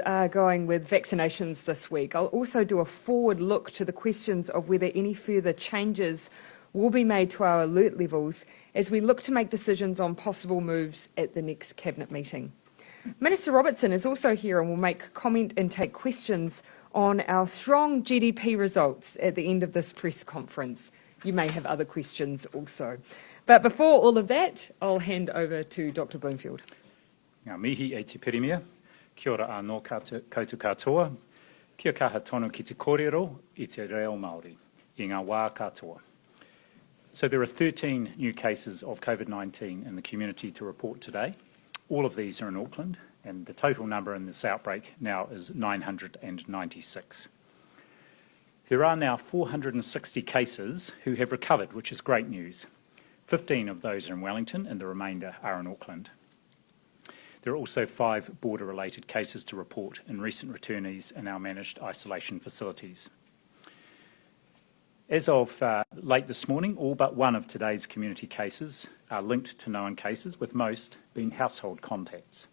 are going with vaccinations this week. I'll also do a forward look to the questions of whether any further changes will be made to our alert levels as we look to make decisions on possible moves at the next Cabinet meeting. Minister Robertson is also here and will make comment and take questions on our strong GDP results at the end of this press conference. You may have other questions also. But before all of that, I'll hand over to Dr. Bloomfield. Ngā mihi e te perimia, kia ora anō koutou katoa, kia kaha tonu ki te kōrero i te reo Māori, i ngā wā katoa. So there are 13 new cases of COVID-19 in the community to report today. All of these are in Auckland, and the total number in this outbreak now is 996. There are now 460 cases who have recovered, which is great news. 15 of those are in Wellington, and the remainder are in Auckland. There are also 5 border-related cases to report in recent returnees in our managed isolation facilities. As of late this morning, all but one of today's community cases are linked to known cases, with most being household contacts.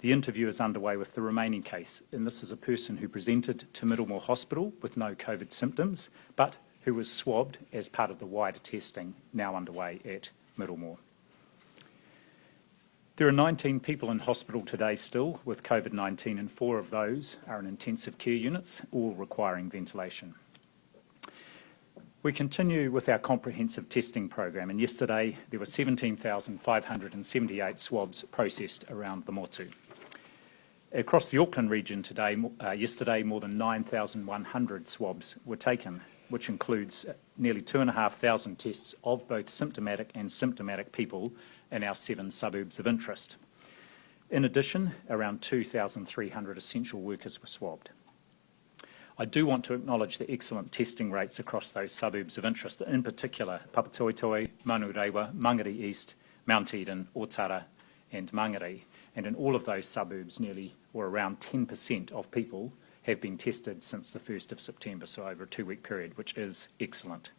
The interview is underway with the remaining case, and this is a person who presented to Middlemore Hospital with no COVID symptoms, but who was swabbed as part of the wider testing now underway at Middlemore. There are 19 people in hospital today still with COVID-19, and 4 of those are in intensive care units, all requiring ventilation. We continue with our comprehensive testing program, and yesterday there were 17,578 swabs processed around the motu. Across the Auckland region yesterday, more than 9,100 swabs were taken, which includes nearly 2,500 tests of both symptomatic and symptomatic people in our 7 suburbs of interest. In addition, around 2,300 essential workers were swabbed. I do want to acknowledge the excellent testing rates across those suburbs of interest, in particular Papatoetoe, Manurewa, Mangere East, Mount Eden, Otara and Mangere. And in all of those suburbs, nearly or around 10% of people have been tested since the 1st of September, so over a 2-week period, which is excellent.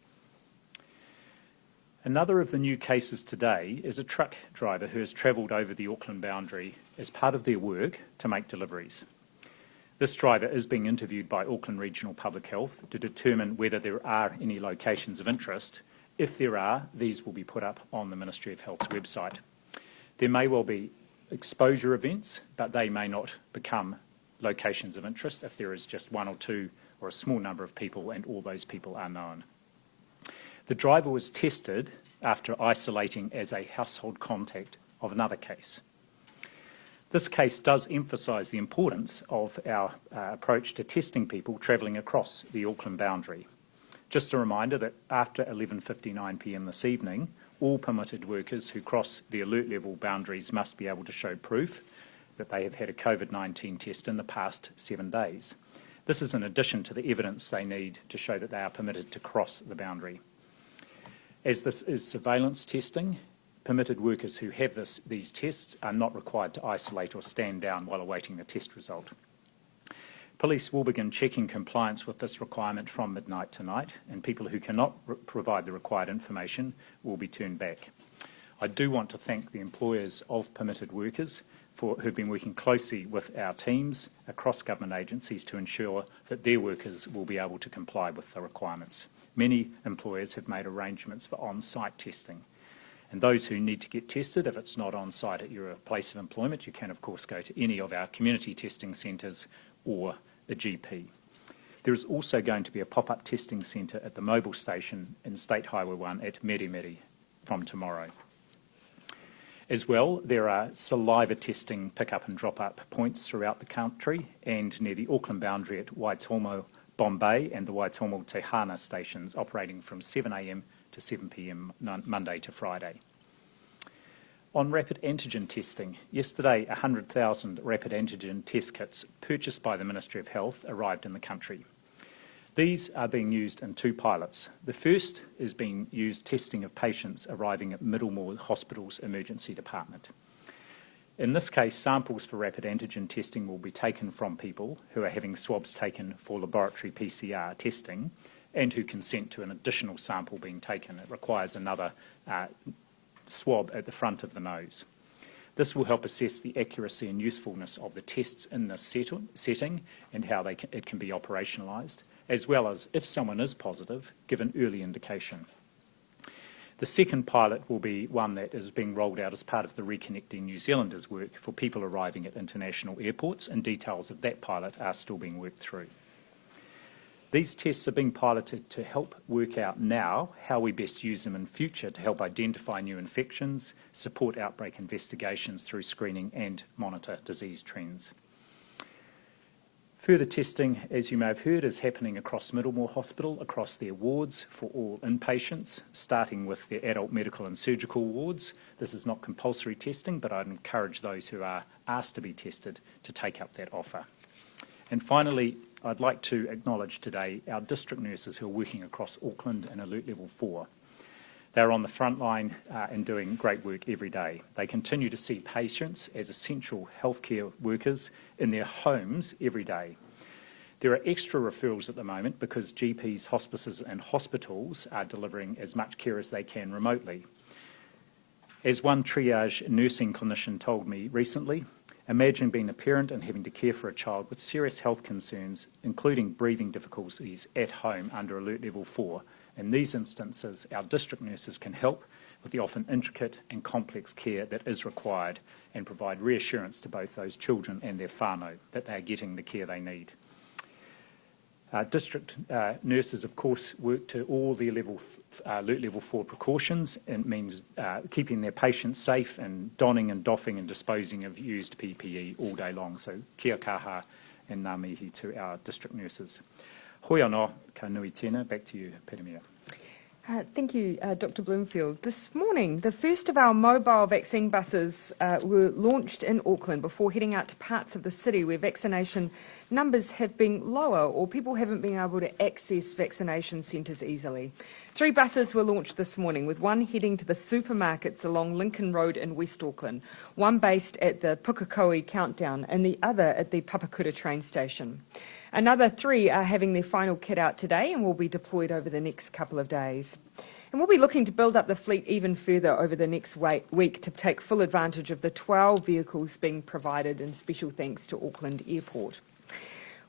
Another of the new cases today is a truck driver who has travelled over the Auckland boundary as part of their work to make deliveries. This driver is being interviewed by Auckland Regional Public Health to determine whether there are any locations of interest. If there are, these will be put up on the Ministry of Health's website. There may well be exposure events, but they may not become locations of interest if there is just 1 or 2 or a small number of people and all those people are known. The driver was tested after isolating as a household contact of another case. This case does emphasise the importance of our approach to testing people travelling across the Auckland boundary. Just a reminder that after 11:59 p.m. this evening, all permitted workers who cross the alert level boundaries must be able to show proof that they have had a COVID-19 test in the past 7 days. This is in addition to the evidence they need to show that they are permitted to cross the boundary. As this is surveillance testing, permitted workers who have these tests are not required to isolate or stand down while awaiting the test result. Police will begin checking compliance with this requirement from midnight tonight, and people who cannot provide the required information will be turned back. I do want to thank the employers of permitted workers who've been working closely with our teams across government agencies to ensure that their workers will be able to comply with the requirements. Many employers have made arrangements for on-site testing. And those who need to get tested, if it's not on site at your place of employment, you can of course go to any of our community testing centres or a GP. There is also going to be a pop-up testing centre at the mobile station in State Highway 1 at Meremere from tomorrow. As well, there are saliva testing pick-up and drop-up points throughout the country and near the Auckland boundary at Waitomo, Bombay and the Waitomo Te Hana stations operating from 7 a.m. to 7 p.m. Monday to Friday. On rapid antigen testing, yesterday 100,000 rapid antigen test kits purchased by the Ministry of Health arrived in the country. These are being used in 2 pilots. The first is being used testing of patients arriving at Middlemore Hospital's emergency department. In this case, samples for rapid antigen testing will be taken from people who are having swabs taken for laboratory PCR testing and who consent to an additional sample being taken. It requires another swab at the front of the nose. This will help assess the accuracy and usefulness of the tests in this setting and how it can be operationalised, as well as, if someone is positive, give an early indication. The second pilot will be one that is being rolled out as part of the Reconnecting New Zealanders work for people arriving at international airports, and details of that pilot are still being worked through. These tests are being piloted to help work out now how we best use them in future to help identify new infections, support outbreak investigations through screening and monitor disease trends. Further testing, as you may have heard, is happening across Middlemore Hospital, across their wards for all inpatients, starting with their adult medical and surgical wards. This is not compulsory testing, but I'd encourage those who are asked to be tested to take up that offer. And finally, I'd like to acknowledge today our district nurses who are working across Auckland in Alert Level 4. They're on the front line and doing great work every day. They continue to see patients as essential healthcare workers in their homes every day. There are extra referrals at the moment because GPs, hospices and hospitals are delivering as much care as they can remotely. As one triage nursing clinician told me recently, imagine being a parent and having to care for a child with serious health concerns, including breathing difficulties at home under Alert Level 4. In these instances, our district nurses can help with the often intricate and complex care that is required and provide reassurance to both those children and their whānau that they are getting the care they need. District nurses, of course, work to all their Alert Level 4 precautions, and it means keeping their patients safe and donning and doffing and disposing of used PPE all day long. So kia kaha and ngā mihi to our district nurses. Hoi anō, ka nui tēnā. Back to you, Petamia. Thank you, Dr. Bloomfield. This morning, the first of our mobile vaccine buses were launched in Auckland before heading out to parts of the city where vaccination numbers have been lower or people haven't been able to access vaccination centres easily. 3 buses were launched this morning, with one heading to the supermarkets along Lincoln Road in West Auckland, one based at the Pukekohe Countdown and the other at the Papakura train station. Another 3 are having their final kit out today and will be deployed over the next couple of days. And we'll be looking to build up the fleet even further over the next week to take full advantage of the 12 vehicles being provided, in special thanks to Auckland Airport.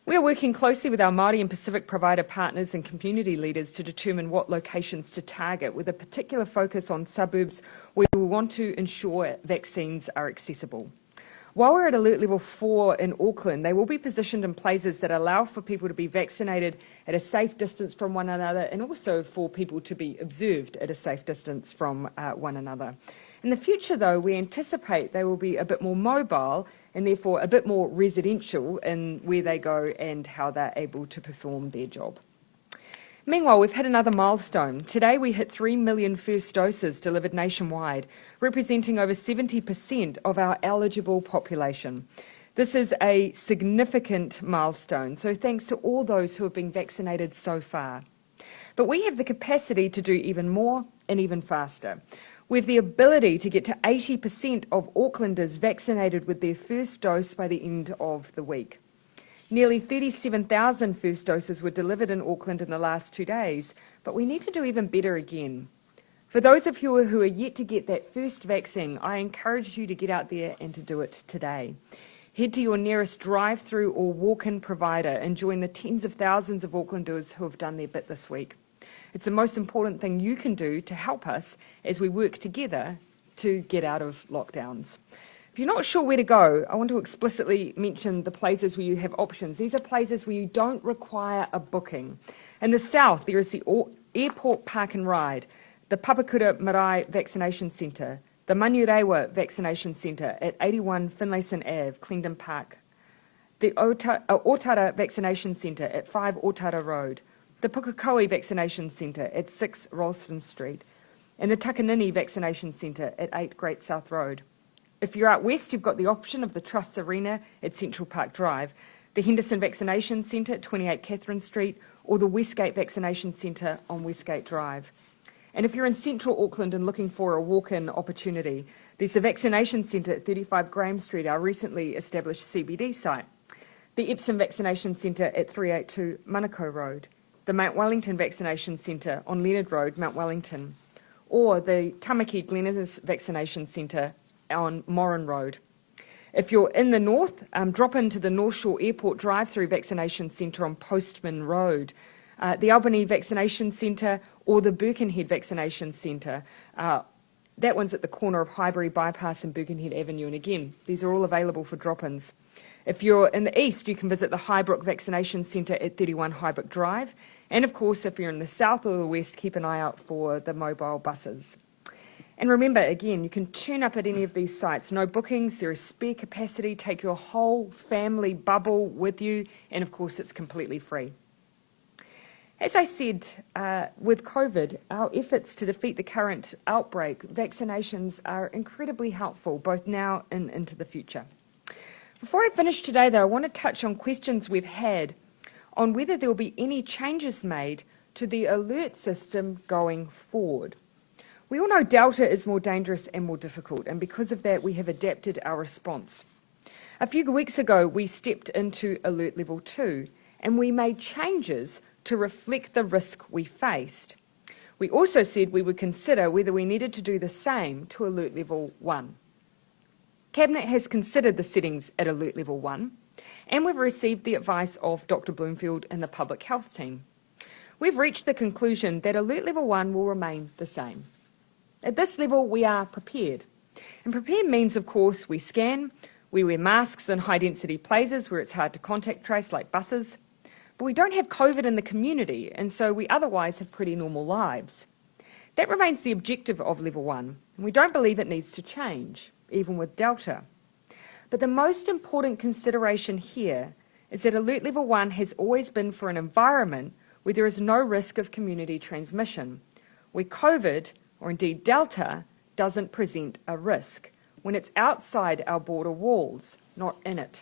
We are working closely with our Māori and Pacific provider partners and community leaders to determine what locations to target, with a particular focus on suburbs where we want to ensure vaccines are accessible. While we're at Alert Level 4 in Auckland, they will be positioned in places that allow for people to be vaccinated at a safe distance from one another, and also for people to be observed at a safe distance from one another. In the future, though, we anticipate they will be a bit more mobile and therefore a bit more residential in where they go and how they're able to perform their job. Meanwhile, we've hit another milestone. Today we hit 3 million first doses delivered nationwide, representing over 70% of our eligible population. This is a significant milestone, so thanks to all those who have been vaccinated so far. But we have the capacity to do even more and even faster. We have the ability to get to 80% of Aucklanders vaccinated with their first dose by the end of the week. Nearly 37,000 first doses were delivered in Auckland in the last 2 days, but we need to do even better again. For those of you who are yet to get that first vaccine, I encourage you to get out there and to do it today. Head to your nearest drive-through or walk-in provider and join the tens of thousands of Aucklanders who have done their bit this week. It's the most important thing you can do to help us as we work together to get out of lockdowns. If you're not sure where to go, I want to explicitly mention the places where you have options. These are places where you don't require a booking. In the south, there is the Airport Park and Ride, the Papakura Marae Vaccination Centre, the Manurewa Vaccination Centre at 81 Finlayson Ave, Clendon Park, the Otara Vaccination Centre at 5 Otara Road, the Pukekohe Vaccination Centre at 6 Ralston Street, and the Takanini Vaccination Centre at 8 Great South Road. If you're out west, you've got the option of the Trusts Arena at Central Park Drive, the Henderson Vaccination Centre at 28 Catherine Street, or the Westgate Vaccination Centre on Westgate Drive. And if you're in central Auckland and looking for a walk-in opportunity, there's the Vaccination Centre at 35 Graham Street, our recently established CBD site, the Epsom Vaccination Centre at 382 Manukau Road, the Mount Wellington Vaccination Centre on Leonard Road, Mount Wellington, or the Tamaki Glenis Vaccination Centre on Moran Road. If you're in the north, drop into the North Shore Airport drive-through vaccination centre on Postman Road, the Albany Vaccination Centre or the Birkenhead Vaccination Centre. That one's at the corner of Highbury Bypass and Birkenhead Avenue, and again, these are all available for drop-ins. If you're in the east, you can visit the Highbrook Vaccination Centre at 31 Highbrook Drive, and of course, if you're in the south or the west, keep an eye out for the mobile buses. And remember, again, you can turn up at any of these sites. No bookings, there is spare capacity, take your whole family bubble with you, and of course, it's completely free. As I said, with COVID, our efforts to defeat the current outbreak, vaccinations are incredibly helpful, both now and into the future. Before I finish today, though, I want to touch on questions we've had on whether there will be any changes made to the alert system going forward. We all know Delta is more dangerous and more difficult, and because of that, we have adapted our response. A few weeks ago, we stepped into Alert Level 2, and we made changes to reflect the risk we faced. We also said we would consider whether we needed to do the same to Alert Level 1. Cabinet has considered the settings at Alert Level 1, and we've received the advice of Dr. Bloomfield and the Public Health team. We've reached the conclusion that Alert Level 1 will remain the same. At this level, we are prepared. And prepared means, of course, we scan, we wear masks in high-density places where it's hard to contact trace, like buses. But we don't have COVID in the community, and so we otherwise have pretty normal lives. That remains the objective of Level 1, and we don't believe it needs to change, even with Delta. But the most important consideration here is that Alert Level 1 has always been for an environment where there is no risk of community transmission, where COVID, or indeed Delta, doesn't present a risk, when it's outside our border walls, not in it.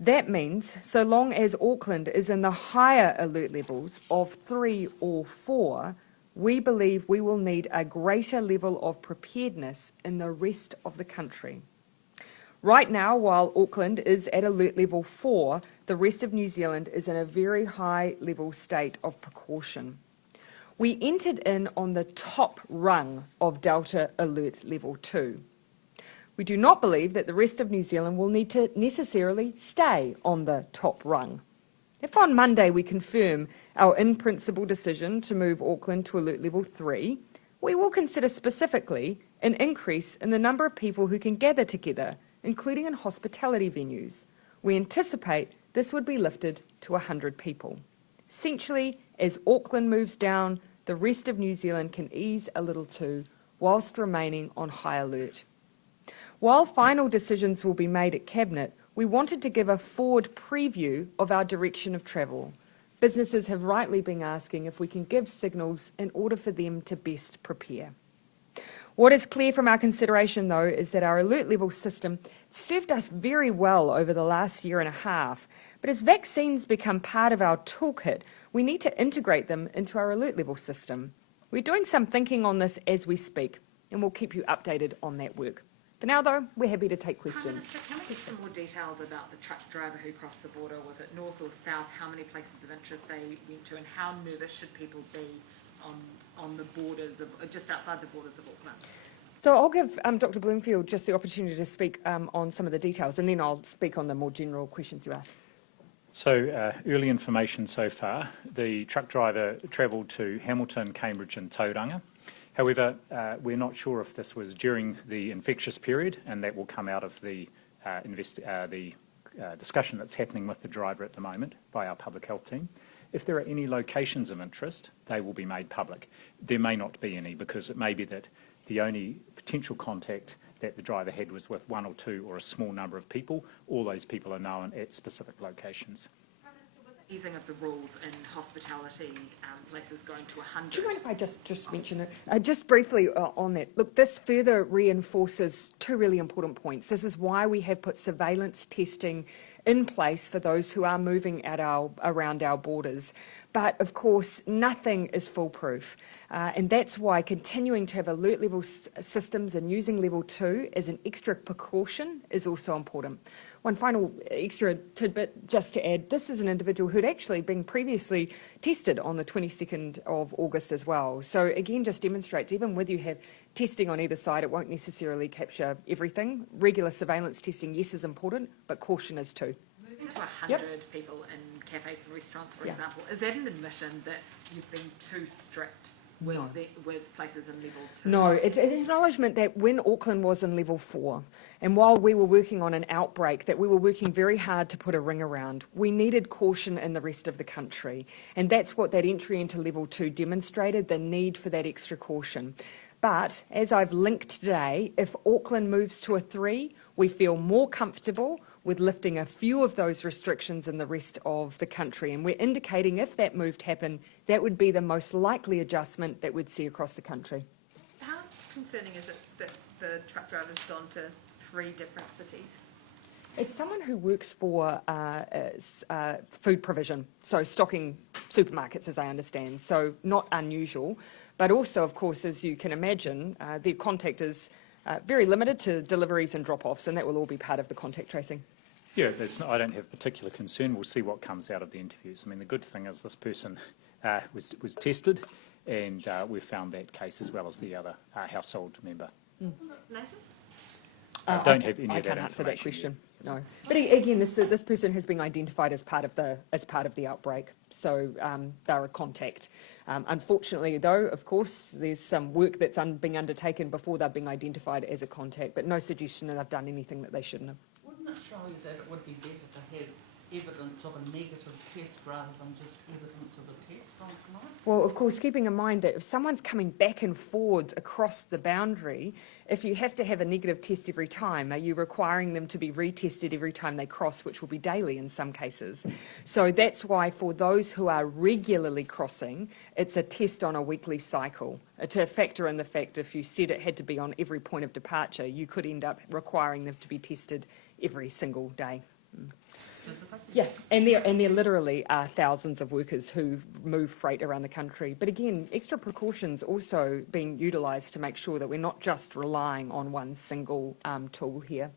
That means, so long as Auckland is in the higher alert levels of 3 or 4, we believe we will need a greater level of preparedness in the rest of the country. Right now, while Auckland is at alert level 4, the rest of New Zealand is in a very high level state of precaution. We entered in on the top rung of Delta Alert Level 2. We do not believe that the rest of New Zealand will need to necessarily stay on the top rung. If on Monday we confirm our in-principle decision to move Auckland to Alert Level 3, we will consider specifically an increase in the number of people who can gather together, including in hospitality venues. We anticipate this would be lifted to 100 people. Essentially, as Auckland moves down, the rest of New Zealand can ease a little too, whilst remaining on high alert. While final decisions will be made at Cabinet, we wanted to give a forward preview of our direction of travel. Businesses have rightly been asking if we can give signals in order for them to best prepare. What is clear from our consideration, though, is that our alert level system served us very well over the last year and a half, but as vaccines become part of our toolkit, we need to integrate them into our alert level system. We're doing some thinking on this as we speak, and we'll keep you updated on that work. For now, though, we're happy to take questions. Minister, can we get some more details about the truck driver who crossed the border? Was it north or south? How many places of interest they went to, and how nervous should people be on the borders of just outside the borders of Auckland? So I'll give Dr. Bloomfield just the opportunity to speak on some of the details, and then I'll speak on the more general questions you asked. So early information so far, the truck driver travelled to Hamilton, Cambridge and Tauranga. However, we're not sure if this was during the infectious period, and that will come out of the discussion that's happening with the driver at the moment by our public health team. If there are any locations of interest, they will be made public. There may not be any, because it may be that the only potential contact that the driver had was with 1 or 2 or a small number of people. All those people are known at specific locations. Easing of the rules in hospitality places going to 100. Do you mind if I just mention it? Just briefly on that. Look, this further reinforces 2 really important points. This is why we have put surveillance testing in place for those who are moving around our borders. But of course, nothing is foolproof. And that's why continuing to have alert level systems and using level 2 as an extra precaution is also important. One final extra tidbit just to add, this is an individual who'd actually been previously tested on the 22nd of August as well. So again, just demonstrates, even when you have testing on either side. It won't necessarily capture everything. Regular surveillance testing, yes, is important, but caution is too. Moving to 100 people in cafes and restaurants, for example, is that an admission that you've been too strict with, with places in level 2? No, it's an acknowledgement that when Auckland was in level 4, and while we were working on an outbreak that we were working very hard to put a ring around, we needed caution in the rest of the country. And that's what that entry into level 2 demonstrated, the need for that extra caution. But as I've linked today, if Auckland moves to a 3, we feel more comfortable with lifting a few of those restrictions in the rest of the country. And we're indicating if that move happened, that would be the most likely adjustment that we'd see across the country. How concerning is it that the truck driver's gone to 3 different cities? It's someone who works for food provision, so stocking supermarkets, as I understand, so not unusual. But also, of course, as you can imagine, their contact is very limited to deliveries and drop-offs, and that will all be part of the contact tracing. Yeah, I don't have particular concern. We'll see what comes out of the interviews. I mean, the good thing is this person was tested, and we found that case as well as the other household member. I don't have any of that information. I can't answer that question. No, but again, this person has been identified as part of the outbreak, so they're a contact. Unfortunately, though, of course, there's some work that's being undertaken before they're being identified as a contact, but no suggestion that they've done anything that they shouldn't have. Wouldn't it show that it would be better to have evidence of a negative test rather than just evidence of a test from tonight? Well, of course, keeping in mind that if someone's coming back and forwards across the boundary, if you have to have a negative test every time, are you requiring them to be retested every time they cross, which will be daily in some cases? So that's why for those who are regularly crossing, it's a test on a weekly cycle. To factor in the fact if you said it had to be on every point of departure, you could end up requiring them to be tested every single day. Yeah, and there literally are thousands of workers who move freight around the country. But again, extra precautions also being utilised to make sure that we're not just relying on one single tool here.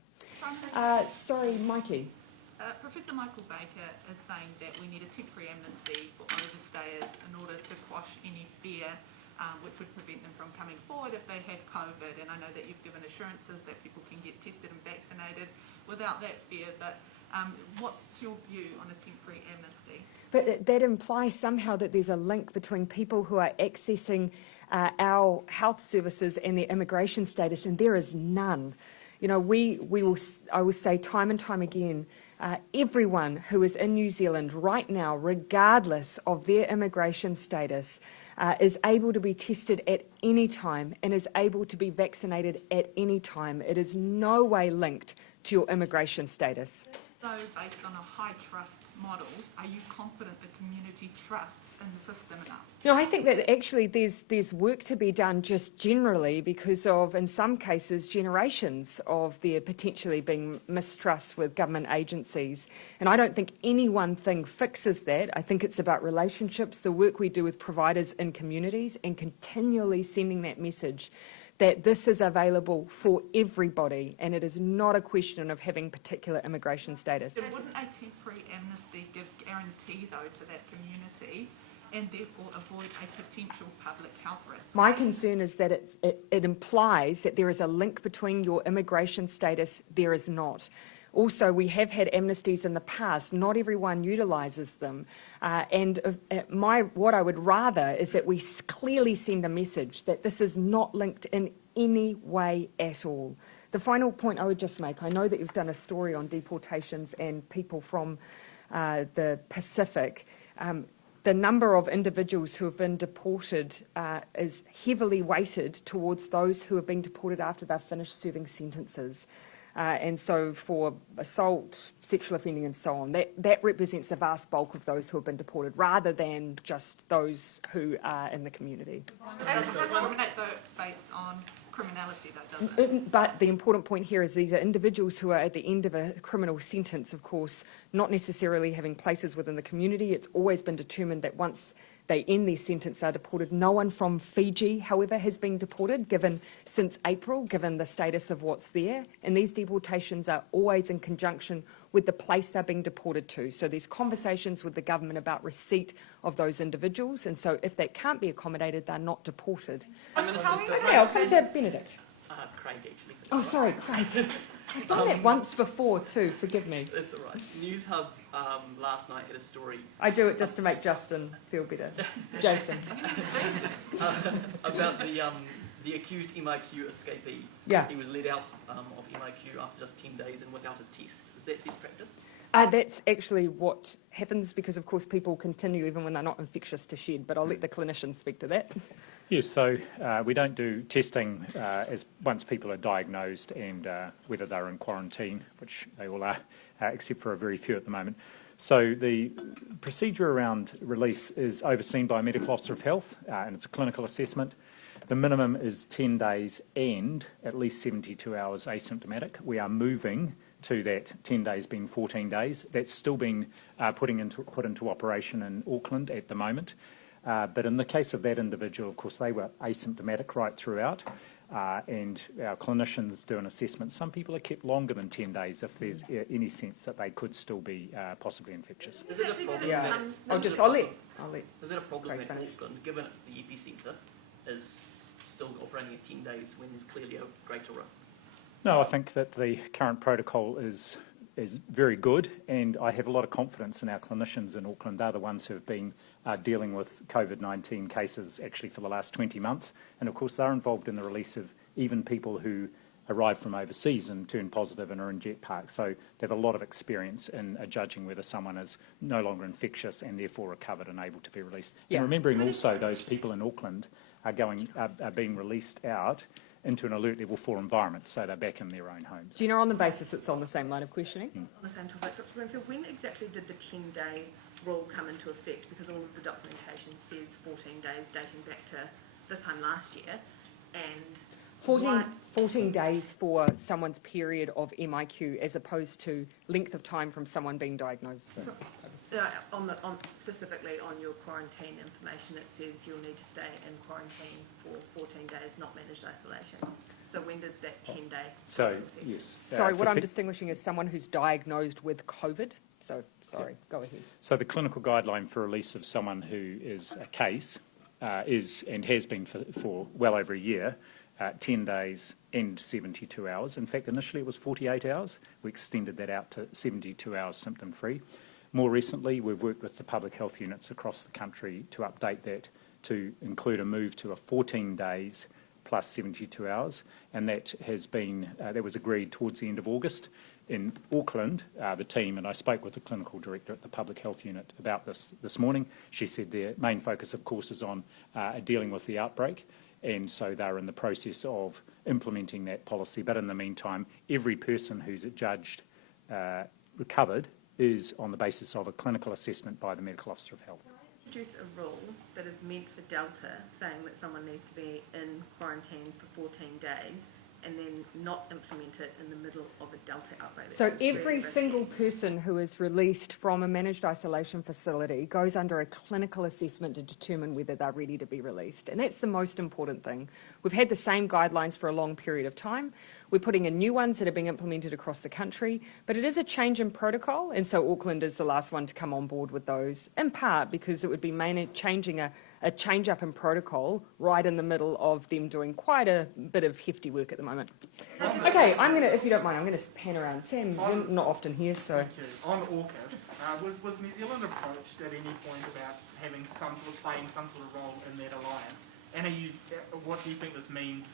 Sorry, Mikey. Professor Michael Baker is saying that we need a temporary amnesty for overstayers in order to quash any fear which would prevent them from coming forward if they have COVID. And I know that you've given assurances that people can get tested and vaccinated without that fear, but what's your view on a temporary amnesty? But that implies somehow that there's a link between people who are accessing our health services and their immigration status, and there is none. You know, I will say time and time again, everyone who is in New Zealand right now, regardless of their immigration status, is able to be tested at any time and is able to be vaccinated at any time. It is no way linked to your immigration status. So, based on a high trust model, are you confident the community trusts in the system enough? No, I think that actually there's work to be done just generally because of, in some cases, generations of there potentially being mistrust with government agencies. And I don't think any one thing fixes that. I think it's about relationships, the work we do with providers in communities, and continually sending that message that this is available for everybody, and it is not a question of having particular immigration status. So wouldn't a temporary amnesty give guarantee, though, to that community and therefore avoid a potential public health risk? My concern is that it implies that there is a link between your immigration status. There is not. Also, we have had amnesties in the past. Not everyone utilises them. What I would rather is that we clearly send a message that this is not linked in any way at all. The final point I would just make, I know that you've done a story on deportations and people from the Pacific. The number of individuals who have been deported is heavily weighted towards those who have been deported after they've finished serving sentences. And so for assault, sexual offending and so on, that represents the vast bulk of those who have been deported rather than just those who are in the community. It doesn't discriminate though based on criminality, though, does it? But the important point here is these are individuals who are at the end of a criminal sentence, of course, not necessarily having places within the community. It's always been determined that once they end their sentence are deported. No one from Fiji, however, has been deported since April, given the status of what's there. And these deportations are always in conjunction with the place they're being deported to. So there's conversations with the government about receipt of those individuals. And so if that can't be accommodated, they're not deported. Okay, I'll turn to Benedict. Craig, actually. Oh, sorry, Craig. I've done that once before too, forgive me. That's all right. News Hub last night had a story. I do it just to make Justin feel better. Jason. About the accused MIQ escapee. Yeah. He was let out of MIQ after just 10 days and without a test. Is that best practice? That's actually what happens because, of course, people continue even when they're not infectious to shed, but I'll let the clinicians speak to that. Yes, so we don't do testing as once people are diagnosed and whether they're in quarantine, which they all are, except for a very few at the moment. So the procedure around release is overseen by a medical officer of health, and it's a clinical assessment. The minimum is 10 days and at least 72 hours asymptomatic. We are moving to that 10 days being 14 days. That's still being put into operation in Auckland at the moment. But in the case of that individual, of course, they were asymptomatic right throughout, and our clinicians do an assessment. Some people are kept longer than 10 days if there's any sense that they could still be possibly infectious. Is it a problem? Yeah, I'll let. Is it a problem that Auckland, given it's the epicentre, is still operating at 10 days when there's clearly a greater risk? No, I think that the current protocol is very good, and I have a lot of confidence in our clinicians in Auckland. They're the ones who have been dealing with COVID-19 cases actually for the last 20 months, and of course they're involved in the release of even people who arrive from overseas and turn positive and are in jet parks. So they have a lot of experience in judging whether someone is no longer infectious and therefore recovered and able to be released. Yeah. And remembering also those people in Auckland are being released out into an alert level 4 environment, so they're back in their own homes. Do you know on the basis it's on the same line of questioning? On the same topic, Dr. Bloomfield, when exactly did the 10-day rule come into effect? Because all of the documentation says 14 days dating back to this time last year, and 14 days for someone's period of MIQ as opposed to length of time from someone being diagnosed. Specifically on your quarantine information, it says you'll need to stay in quarantine for 14 days, not managed isolation. So when did that 10-day? So yes. Sorry, what I'm distinguishing is someone who's diagnosed with COVID. So sorry, go ahead. So the clinical guideline for release of someone who is a case is and has been for well over a year. 10 days and 72 hours. In fact, initially it was 48 hours. We extended that out to 72 hours symptom-free. More recently, we've worked with the public health units across the country to update that to include a move to a 14 days plus 72 hours, and that has been that was agreed towards the end of August. In Auckland, the team, and I spoke with the clinical director at the public health unit about this morning. She said their main focus, of course, is on dealing with the outbreak, and so they're in the process of implementing that policy. But in the meantime, every person who's adjudged recovered is on the basis of a clinical assessment by the medical officer of health. Can I introduce a rule that is meant for Delta, saying that someone needs to be in quarantine for 14 days, and then not implement it in the middle of a Delta outbreak? So every single person who is released from a managed isolation facility goes under a clinical assessment to determine whether they're ready to be released. And that's the most important thing. We've had the same guidelines for a long period of time. We're putting in new ones that are being implemented across the country, but it is a change in protocol, and so Auckland is the last one to come on board with those, in part because it would be changing a change up in protocol right in the middle of them doing quite a bit of hefty work at the moment. Okay, I'm going to, if you don't mind, I'm going to pan around. Sam, you're not often here, so... Thank you. On AUKUS, was New Zealand approached at any point about having playing some sort of role in that alliance? And what do you think this means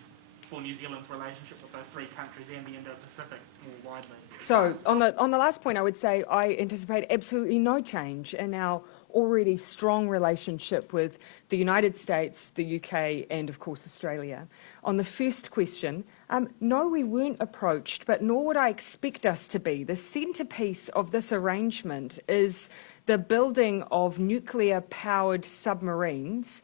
for New Zealand's relationship with those three countries and the Indo-Pacific more widely? So on the last point, I would say I anticipate absolutely no change in our already strong relationship with the United States, the UK, and of course Australia. On the first question, no, we weren't approached, but nor would I expect us to be. The centrepiece of this arrangement is the building of nuclear-powered submarines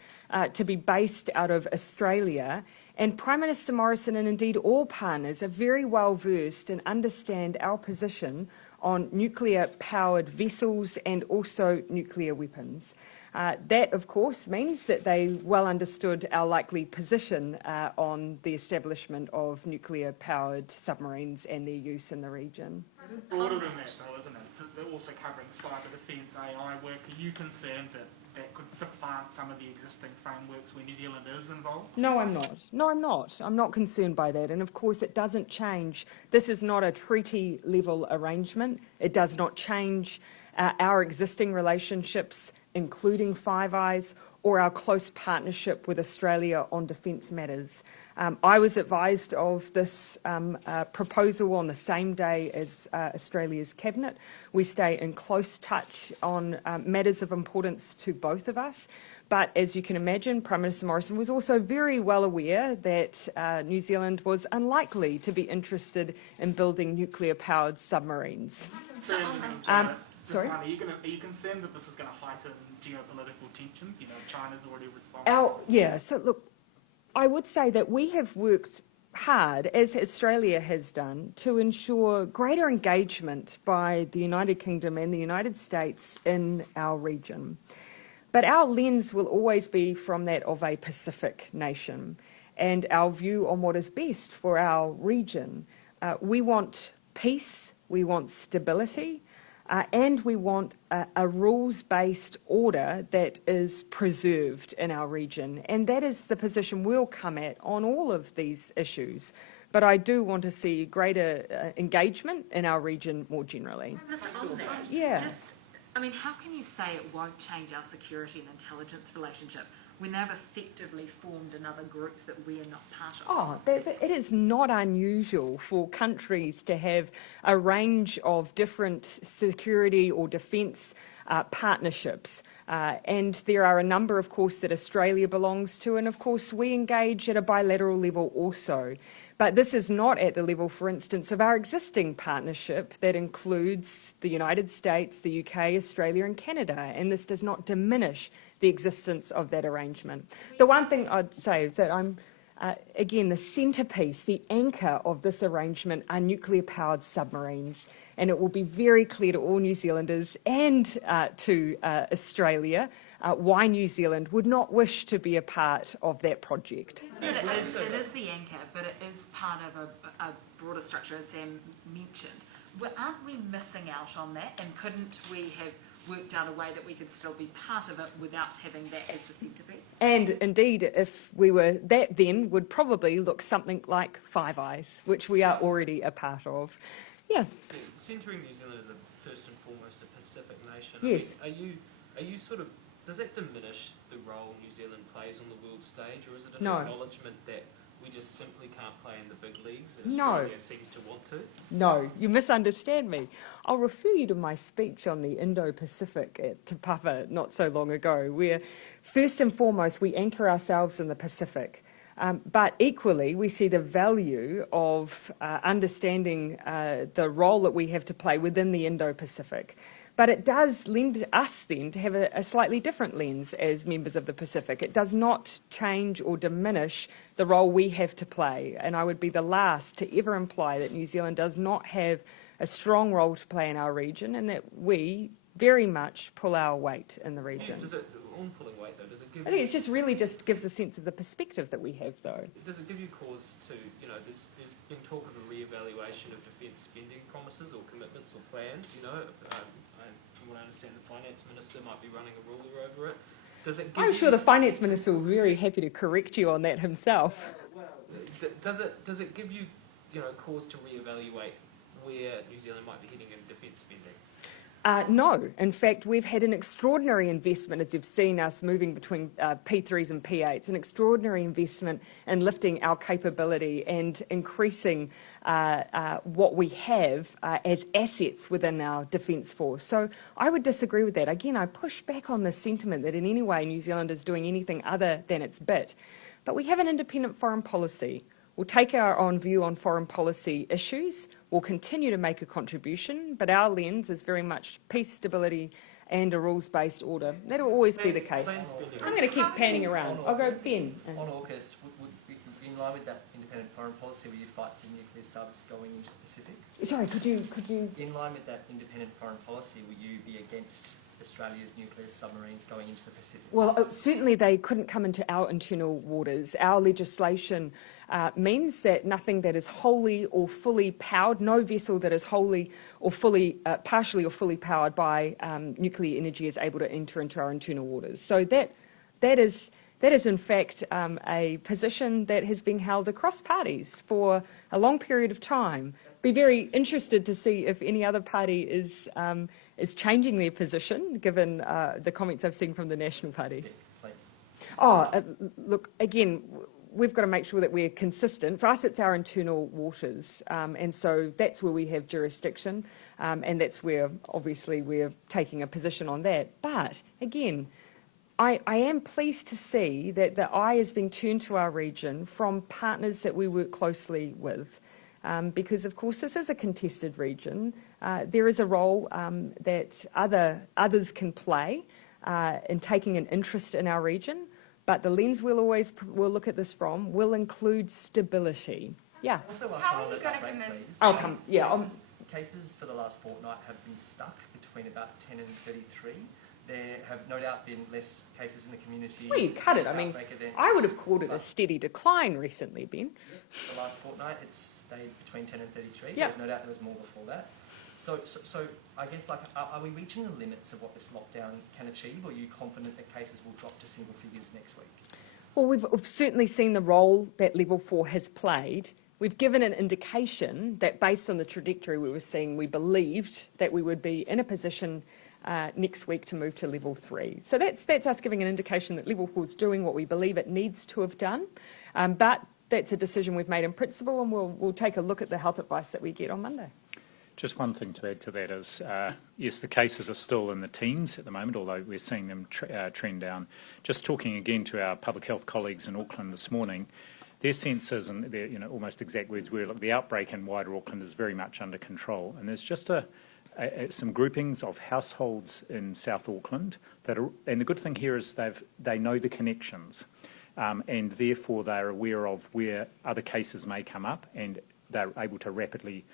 to be based out of Australia. And Prime Minister Morrison, and indeed all partners, are very well versed and understand our position on nuclear-powered vessels and also nuclear weapons. That, of course, means that they well understood our likely position on the establishment of nuclear-powered submarines and their use in the region. It is broader than that, though, isn't it? So they're also covering cyber defence, AI work. Are you concerned that that could supplant some of the existing frameworks where New Zealand is involved? No, I'm not. No, I'm not. I'm not concerned by that. And of course, it doesn't change. This is not a treaty-level arrangement. It does not change our existing relationships, including Five Eyes, or our close partnership with Australia on defence matters. I was advised of this proposal on the same day as Australia's Cabinet. We stay in close touch on matters of importance to both of us. But as you can imagine, Prime Minister Morrison was also very well aware that New Zealand was unlikely to be interested in building nuclear-powered submarines. Sorry? Are you concerned that this is going to heighten geopolitical tensions? You know, China's already responded. So look, I would say that we have worked hard, as Australia has done, to ensure greater engagement by the United Kingdom and the United States in our region. But our lens will always be from that of a Pacific nation and our view on what is best for our region. We want peace, we want stability, and we want a rules-based order that is preserved in our region. And that is the position we'll come at on all of these issues. But I do want to see greater engagement in our region more generally. Just on that, Yeah. How can you say it won't change our security and intelligence relationship when they've effectively formed another group that we are not part of? It is not unusual for countries to have a range of different security or defence partnerships. And there are a number, of course, that Australia belongs to, and of course we engage at a bilateral level also. But this is not at the level, for instance, of our existing partnership that includes the United States, the UK, Australia and Canada, and this does not diminish the existence of that arrangement. The one thing I'd say is that again, the centrepiece, the anchor of this arrangement are nuclear-powered submarines, and it will be very clear to all New Zealanders and to Australia why New Zealand would not wish to be a part of that project. It is the anchor, but it is part of a broader structure, as Sam mentioned. Aren't we missing out on that, and couldn't we have worked out a way that we could still be part of it without having that as the centrepiece? And indeed, if we were, that then would probably look something like Five Eyes, which we are already a part of. Yeah. Centering New Zealand as first and foremost a Pacific nation. Yes. Are you sort of, does that diminish the role New Zealand plays on the world stage, or is it an acknowledgement that we just simply can't play in the big leagues that Australia seems to want to? No, you misunderstand me. I'll refer you to my speech on the Indo-Pacific at Te Papa not so long ago, where first and foremost we anchor ourselves in the Pacific. But equally, we see the value of understanding the role that we have to play within the Indo-Pacific. But it does lend us then to have a slightly different lens as members of the Pacific. It does not change or diminish the role we have to play. And I would be the last to ever imply that New Zealand does not have a strong role to play in our region, and that we very much pull our weight in the region. Does it, on pulling weight though, does it give I think it just really just gives a sense of the perspective that we have, though. Does it give you cause to, there's been talk of a re-evaluation of defence spending promises or commitments or plans, from what I understand the Finance Minister might be running a ruler over it. Does it give I'm sure the Finance Minister will be very happy to correct you on that himself. Does it give you, cause to re-evaluate where New Zealand might be heading in defence spending? No. In fact, we've had an extraordinary investment, as you've seen us moving between P3s and P8s, an extraordinary investment in lifting our capability and increasing what we have as assets within our Defence Force. So I would disagree with that. Again, I push back on the sentiment that in any way New Zealand is doing anything other than its bit. But we have an independent foreign policy. We'll take our own view on foreign policy issues. We'll continue to make a contribution, but our lens is very much peace, stability, and a rules-based order. That'll always be the case. I'm going to keep panning around. I'll go Ben. On AUKUS, would in line with that independent foreign policy, will you fight for nuclear subs going into the Pacific? Sorry, could you? In line with that independent foreign policy, will you be against Australia's nuclear submarines going into the Pacific? Well, certainly they couldn't come into our internal waters. Our legislation means that nothing that is wholly or fully powered, no vessel that is wholly or fully, partially or fully powered by nuclear energy is able to enter into our internal waters. So that is in fact a position that has been held across parties for a long period of time. Be very interested to see if any other party is changing their position, given the comments I've seen from the National Party. Look, again, we've got to make sure that we're consistent. For us, it's our internal waters, and so that's where we have jurisdiction, and that's where, obviously, we're taking a position on that. But, again, I am pleased to see that the eye is being turned to our region from partners that we work closely with. Because, of course, this is a contested region. There is a role that others can play in taking an interest in our region, but the lens we'll look at this from will include stability. Yeah. How are you going to convince? I'll come. Yeah. Cases for the last fortnight have been stuck between about 10 and 33. There have no doubt been less cases in the community. Well, you cut it. I mean, I would have called it a steady decline recently, Ben. Yes, the last fortnight it's stayed between 10 and 33. Yeah. There's no doubt there was more before that. So I guess, like, are we reaching the limits of what this lockdown can achieve, or are you confident that cases will drop to single figures next week? Well, we've certainly seen the role that Level 4 has played. We've given an indication that based on the trajectory we were seeing, we believed that we would be in a position next week to move to Level 3. So that's us giving an indication that Level 4 is doing what we believe it needs to have done. But that's a decision we've made in principle, and we'll take a look at the health advice that we get on Monday. Just one thing to add to that is, yes, the cases are still in the teens at the moment, although we're seeing them trend down. Just talking again to our public health colleagues in Auckland this morning, their sense is, and their almost exact words were, look, the outbreak in wider Auckland is very much under control, and there's just some groupings of households in South Auckland that are, and the good thing here is they know the connections, and therefore they're aware of where other cases may come up, and they're able to rapidly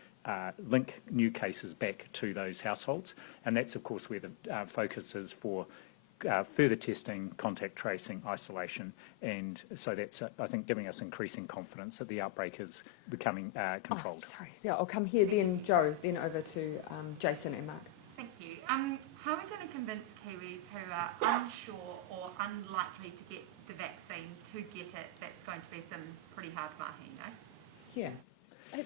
link new cases back to those households, and that's of course where the focus is for further testing, contact tracing, isolation, and so that's, I think, giving us increasing confidence that the outbreak is becoming controlled. Oh, sorry. Yeah, I'll come here, then Joe, then over to Jason and Mark. Thank you. How are we going to convince Kiwis who are unsure or unlikely to get the vaccine to get it? That's going to be some pretty hard mahi, no? Yeah.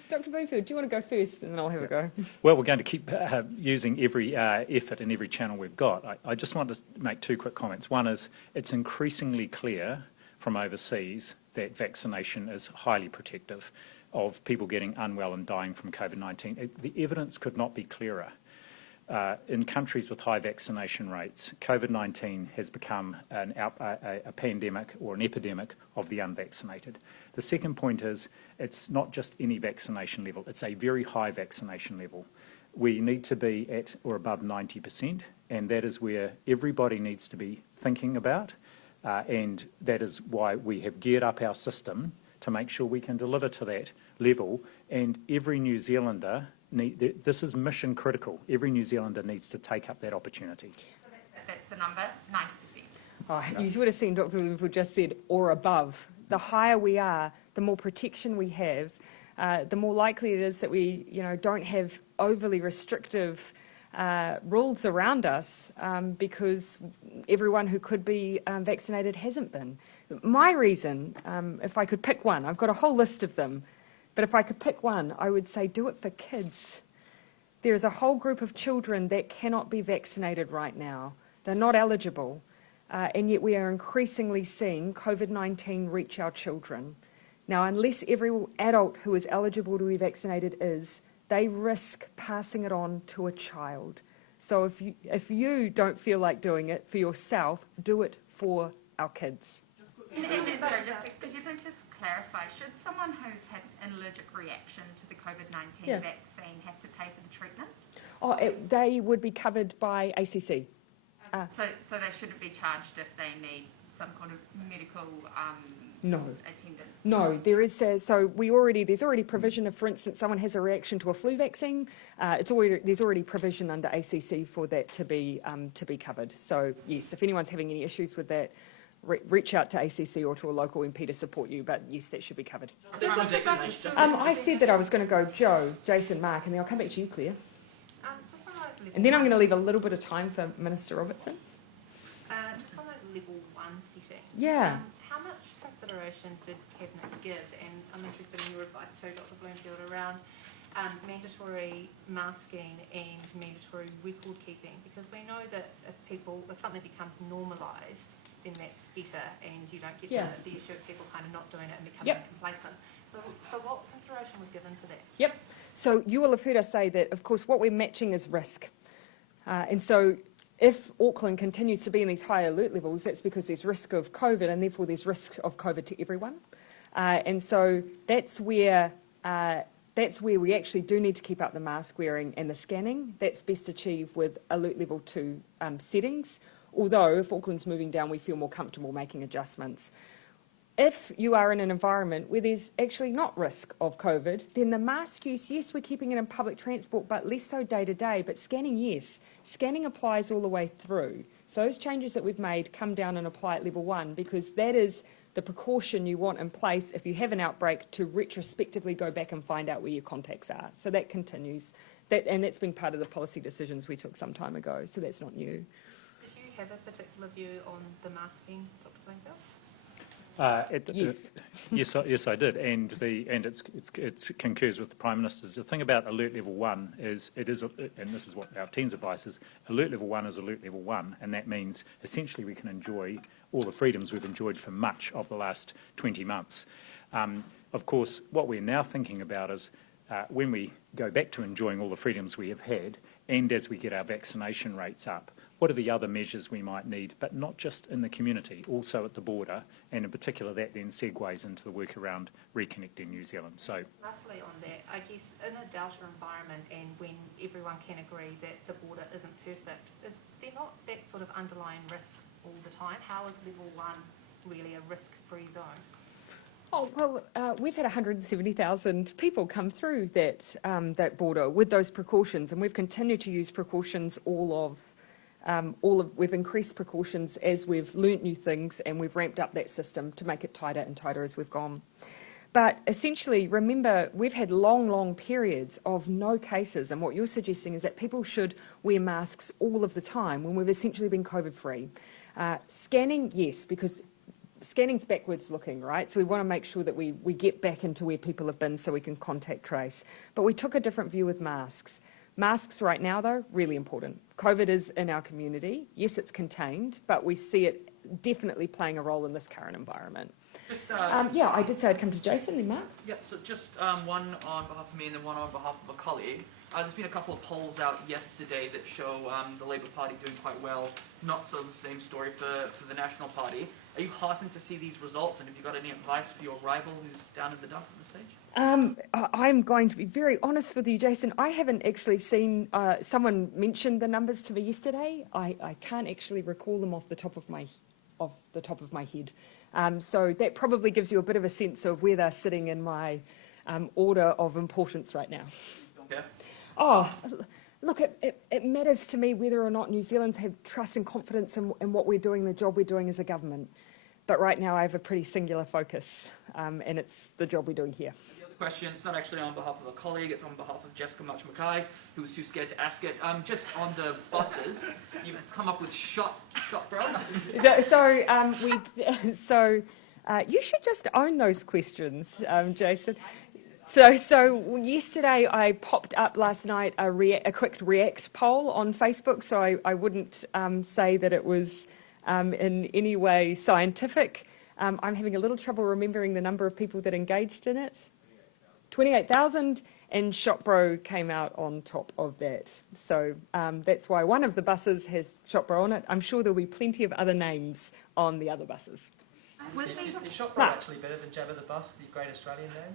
Dr. Bloomfield, do you want to go first, and then I'll have a go? Well, we're going to keep using every effort in every channel we've got. I just want to make two quick comments. One is, it's increasingly clear from overseas that vaccination is highly protective of people getting unwell and dying from COVID-19. The evidence could not be clearer. In countries with high vaccination rates, COVID-19 has become a pandemic or an epidemic of the unvaccinated. The second point is, it's not just any vaccination level, it's a very high vaccination level. We need to be at or above 90%, and that is where everybody needs to be thinking about, and that is why we have geared up our system to make sure we can deliver to that level, and every New Zealander, this is mission critical. Every New Zealander needs to take up that opportunity. So that's the number, 90%. Oh, you would have seen Dr. Bloomfield just said, or above. The higher we are, the more protection we have, the more likely it is that we, don't have overly restrictive rules around us because everyone who could be vaccinated hasn't been. My reason, if I could pick one, I've got a whole list of them, but if I could pick one, I would say do it for kids. There is a whole group of children that cannot be vaccinated right now. They're not eligible, and yet we are increasingly seeing COVID-19 reach our children. Now, unless every adult who is eligible to be vaccinated is, they risk passing it on to a child. So if you don't feel like doing it for yourself, do it for our kids. Sorry, could you please just clarify, should someone who's had an allergic reaction to the COVID-19 vaccine have to pay for the treatment? They would be covered by ACC. So they shouldn't be charged if they need some kind of medical No. attendance? No, there's already provision if, for instance, someone has a reaction to a flu vaccine. There's already provision under ACC for that to be covered. So yes, if anyone's having any issues with that, reach out to ACC or to a local MP to support you. But yes, that should be covered. I said that I was going to go Joe, Jason, Mark, and then I'll come back to you, Claire. And then I'm going to leave a little bit of time for Minister Robertson. Just on those level 1 settings. Yeah. How much consideration did Cabinet give, and I'm interested in your advice too, Dr. Bloomfield, around mandatory masking and mandatory record keeping? Because we know that if something becomes normalised, then that's better, and you don't get the issue of people kind of not doing it and becoming complacent. So what consideration was given to that? Yep. So you will have heard us say that, of course, what we're matching is risk. And so if Auckland continues to be in these high alert levels, that's because there's risk of COVID, and therefore there's risk of COVID to everyone. And so that's where we actually do need to keep up the mask wearing and the scanning. That's best achieved with alert level 2 settings. Although if Auckland's moving down, we feel more comfortable making adjustments. If you are in an environment where there's actually not risk of COVID, then the mask use, yes, we're keeping it in public transport, but less so day to day. But scanning, yes. Scanning applies all the way through. So those changes that we've made come down and apply at level 1, because that is the precaution you want in place if you have an outbreak to retrospectively go back and find out where your contacts are. So that continues. And that's been part of the policy decisions we took some time ago, so that's not new. Did you have a particular view on the masking, Dr. Bloomfield? Yes, I did, and it concurs with the Prime Minister's. The thing about alert level 1 is and this is what our team's advice is, alert level 1 is alert level 1, and that means essentially we can enjoy all the freedoms we've enjoyed for much of the last 20 months. Of course, what we're now thinking about is when we go back to enjoying all the freedoms we have had, and as we get our vaccination rates up, what are the other measures we might need, but not just in the community, also at the border, and in particular that then segues into the work around reconnecting New Zealand. So, lastly on that, I guess in a Delta environment and when everyone can agree that the border isn't perfect, is there not that sort of underlying risk all the time? How is level 1 really a risk-free zone? Oh, well, we've had 170,000 people come through that border with those precautions, and we've continued to use precautions we've increased precautions as we've learnt new things, and we've ramped up that system to make it tighter and tighter as we've gone. But essentially, remember, we've had long periods of no cases, and what you're suggesting is that people should wear masks all of the time when we've essentially been COVID-free. Scanning, yes, because scanning's backwards looking, right? So we want to make sure that we get back into where people have been so we can contact trace. But we took a different view with masks. Masks right now, though, really important. COVID is in our community. Yes, it's contained, but we see it definitely playing a role in this current environment. I did say I'd come to Jason then, Mark. Yeah, so just one on behalf of me and then one on behalf of a colleague. There's been a couple of polls out yesterday that show the Labour Party doing quite well. Not so the same story for the National Party. Are you heartened to see these results, and have you got any advice for your rival who's down in the dumps at this stage? I'm going to be very honest with you, Jason. I haven't actually seen someone mention the numbers to me yesterday. I can't actually recall them off the top of my head. So that probably gives you a bit of a sense of where they're sitting in my order of importance right now. Okay. Oh, look, it matters to me whether or not New Zealanders have trust and confidence in what we're doing, the job we're doing as a government. But right now I have a pretty singular focus, and it's the job we're doing here. The other question, it's not actually on behalf of a colleague, it's on behalf of Jessica Mackay, who was too scared to ask it. Just on the buses, you've come up with shot bro. So you should just own those questions, Jason. So yesterday I popped up last night a quick react poll on Facebook, so I wouldn't say that it was in any way scientific. I'm having a little trouble remembering the number of people that engaged in it. 28,000, and Shopbro came out on top of that. So that's why one of the buses has Shopbro on it. I'm sure there'll be plenty of other names on the other buses. Is Shopbro actually better than Jabba the Bus, the great Australian name?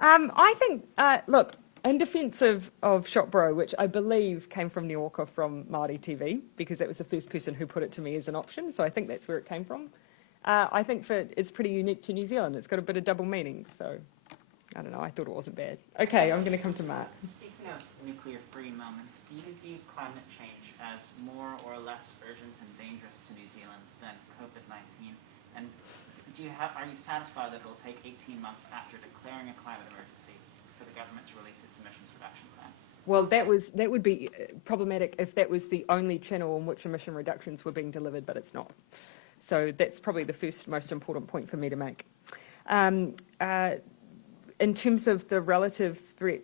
I think, look, in defence of Shopbro, which I believe came from Niwaka from Māori TV, because that was the first person who put it to me as an option, so I think that's where it came from. I think it's pretty unique to New Zealand. It's got a bit of double meaning, so I don't know, I thought it wasn't bad. Okay, I'm going to come to Mark. Speaking of nuclear-free moments, do you view climate change as more or less urgent and dangerous to New Zealand than COVID-19? And are you satisfied that it will take 18 months after declaring a climate emergency for the government to release its emissions reduction plan? Well, that would be problematic if that was the only channel in which emission reductions were being delivered, but it's not. So that's probably the first most important point for me to make. In terms of the relative threat,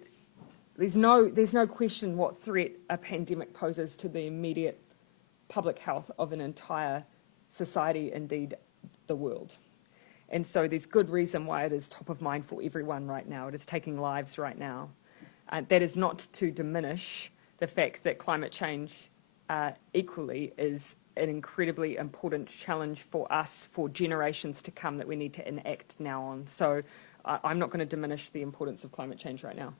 there's no question what threat a pandemic poses to the immediate public health of an entire society, indeed the world. And so there's good reason why it is top of mind for everyone right now. It is taking lives right now. That is not to diminish the fact that climate change equally is an incredibly important challenge for us for generations to come that we need to enact now on. So I'm not going to diminish the importance of climate change right now.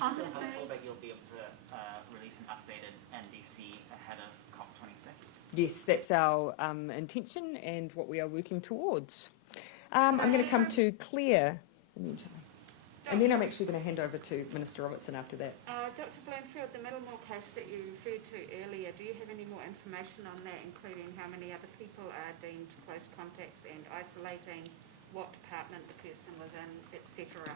Are you still hopeful that you'll be able to release an updated NDC ahead of COP26? Yes, that's our intention and what we are working towards. I'm going to come to Claire, and then I'm actually going to hand over to Minister Robertson after that. Dr. Bloomfield, the Middlemore case that you referred to earlier, do you have any more information on that, including how many other people are deemed close contacts and isolating, what department the person was in, etc.?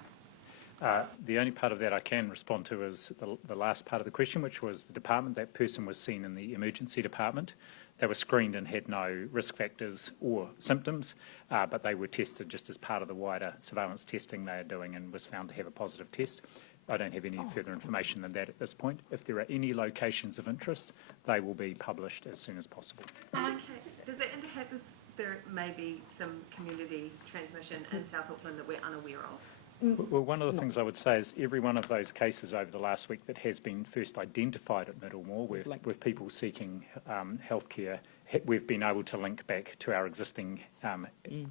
The only part of that I can respond to is the last part of the question, which was the department. That person was seen in the emergency department. They were screened and had no risk factors or symptoms, but they were tested just as part of the wider surveillance testing they are doing and was found to have a positive test. I don't have any further information than that at this point. If there are any locations of interest, they will be published as soon as possible. Okay. Does that indicate there may be some community transmission in South Auckland that we're unaware of? Well, one of the things I would say is every one of those cases over the last week that has been first identified at Middlemore with people seeking healthcare, we've been able to link back to our existing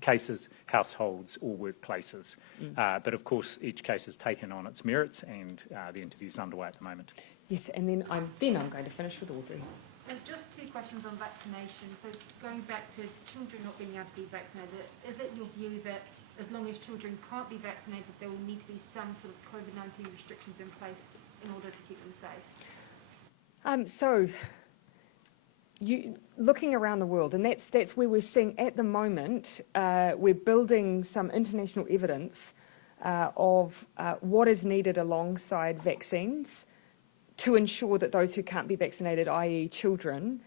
cases, households or workplaces. But of course, each case is taken on its merits, and the interview's underway at the moment. Yes, and then I'm going to finish with Audrey. Just two questions on vaccination. So going back to children not being able to be vaccinated, is it your view that as long as children can't be vaccinated, there will need to be some sort of COVID-19 restrictions in place in order to keep them safe? Looking around the world, and that's where we're seeing at the moment, we're building some international evidence of what is needed alongside vaccines to ensure that those who can't be vaccinated, i.e. children,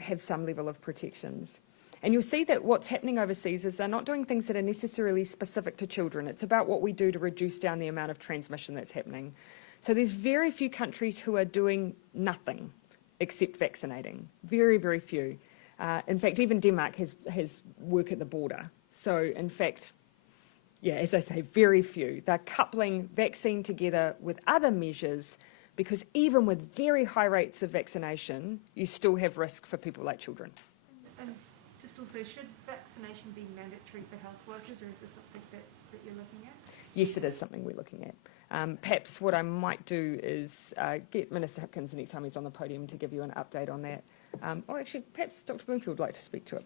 have some level of protections. And you'll see that what's happening overseas is they're not doing things that are necessarily specific to children. It's about what we do to reduce down the amount of transmission that's happening. So there's very few countries who are doing nothing except vaccinating. Very, very few. In fact, even Denmark has work at the border. So in fact, yeah, as I say, very few. They're coupling vaccine together with other measures because even with very high rates of vaccination, you still have risk for people like children. And just also, should vaccination be mandatory for health workers, or is this something that you're looking at? Yes, it is something we're looking at. Perhaps what I might do is get Minister Hipkins next time he's on the podium to give you an update on that. Or actually, perhaps Dr. Bloomfield would like to speak to it.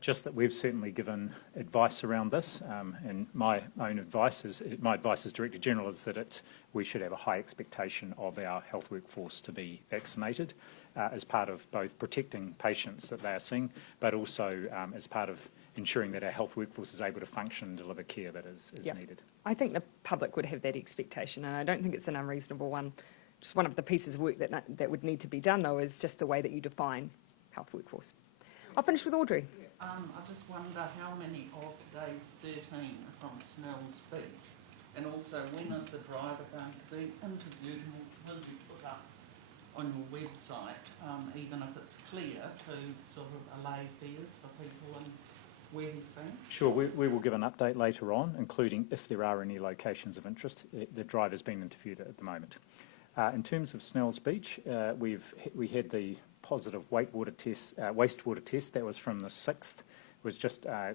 Just that we've certainly given advice around this, and my advice as Director General is that we should have a high expectation of our health workforce to be vaccinated as part of both protecting patients that they are seeing, but also as part of ensuring that our health workforce is able to function and deliver care that is needed. I think the public would have that expectation, and I don't think it's an unreasonable one. Just one of the pieces of work that would need to be done, though, is just the way that you define health workforce. I'll finish with Audrey. I just wonder how many of today's 13 are from Snell's Beach, and also when is the driver going to be interviewed, and will you put up on your website, even if it's clear, to sort of allay fears for people and where he's been? Sure, we will give an update later on, including if there are any locations of interest. The driver's been interviewed at the moment. In terms of Snell's Beach, we had the positive wastewater test. That was from the 6th.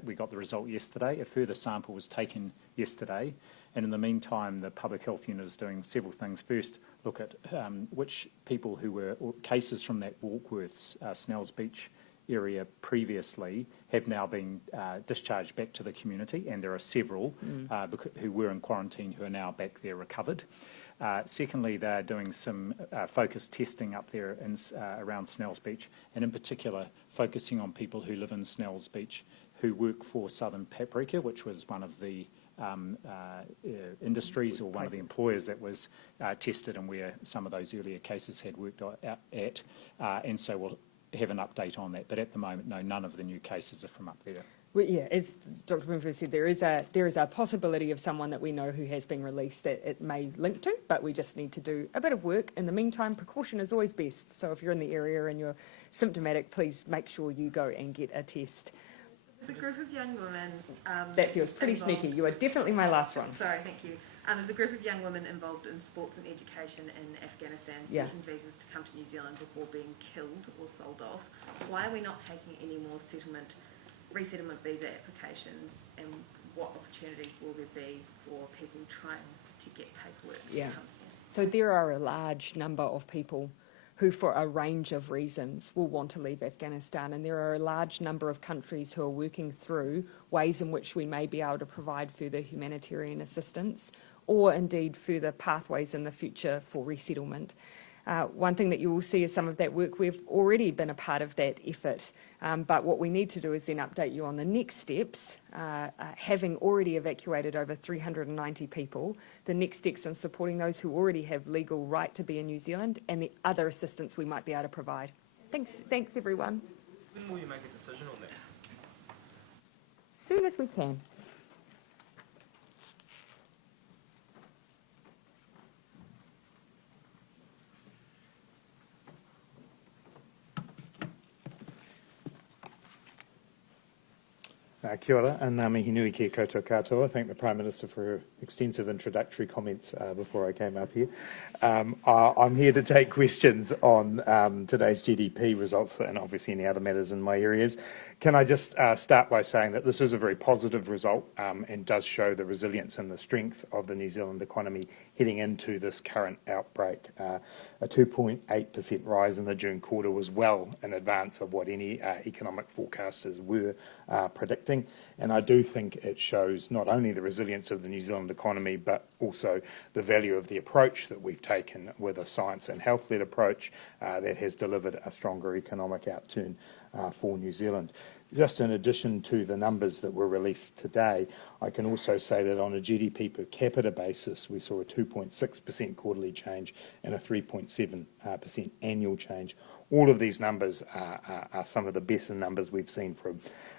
We got the result yesterday. A further sample was taken yesterday, and in the meantime, the Public Health Unit is doing several things. First, look at which people who were cases from that Warkworth's Snell's Beach area previously have now been discharged back to the community, and there are several who were in quarantine who are now back there recovered. Secondly, they're doing some focused testing up there around Snells Beach, and in particular focusing on people who live in Snells Beach who work for Southern Paprika, which was one of the industries or one of the employers that was tested and where some of those earlier cases had worked at. And so we'll have an update on that. But at the moment, no, none of the new cases are from up there. Well, yeah, as Dr. Bloomfield said, there is a possibility of someone that we know who has been released that it may link to, but we just need to do a bit of work. In the meantime, precaution is always best. So if you're in the area and you're symptomatic, please make sure you go and get a test. There's a group of young women... that feels pretty sneaky. You are definitely my last one. Sorry, thank you. There's a group of young women involved in sports and education in Afghanistan seeking visas to come to New Zealand before being killed or sold off. Why are we not taking any more resettlement visa applications, and what opportunities will there be for people trying to get paperwork to come here? So there are a large number of people who, for a range of reasons, will want to leave Afghanistan, and there are a large number of countries who are working through ways in which we may be able to provide further humanitarian assistance or indeed further pathways in the future for resettlement. One thing that you will see is some of that work. We've already been a part of that effort, but what we need to do is then update you on the next steps, having already evacuated over 390 people, the next steps in supporting those who already have legal right to be in New Zealand, and the other assistance we might be able to provide. Thanks everyone. When will you make a decision on that? As soon as we can. Kia ora, and ngā mihi nui ki koutou katoa. I thank the Prime Minister for her extensive introductory comments before I came up here. I'm here to take questions on today's GDP results and obviously any other matters in my areas. Can I just start by saying that this is a very positive result and does show the resilience and the strength of the New Zealand economy heading into this current outbreak. A 2.8% rise in the June quarter was well in advance of what any economic forecasters were predicting, and I do think it shows not only the resilience of the New Zealand economy but also the value of the approach that we've taken with a science and health-led approach that has delivered a stronger economic outturn for New Zealand. Just in addition to the numbers that were released today, I can also say that on a GDP per capita basis, we saw a 2.6% quarterly change and a 3.7% annual change. All of these numbers are some of the best numbers we've seen for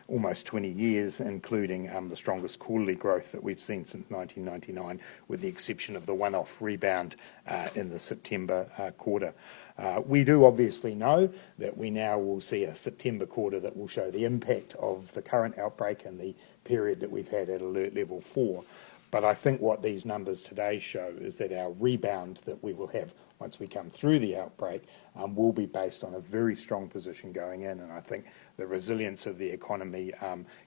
almost 20 years, including the strongest quarterly growth that we've seen since 1999, with the exception of the one-off rebound in the September quarter. We do obviously know that we now will see a September quarter that will show the impact of the current outbreak and the period that we've had at alert level 4. But I think what these numbers today show is that our rebound that we will have once we come through the outbreak will be based on a very strong position going in, and I think the resilience of the economy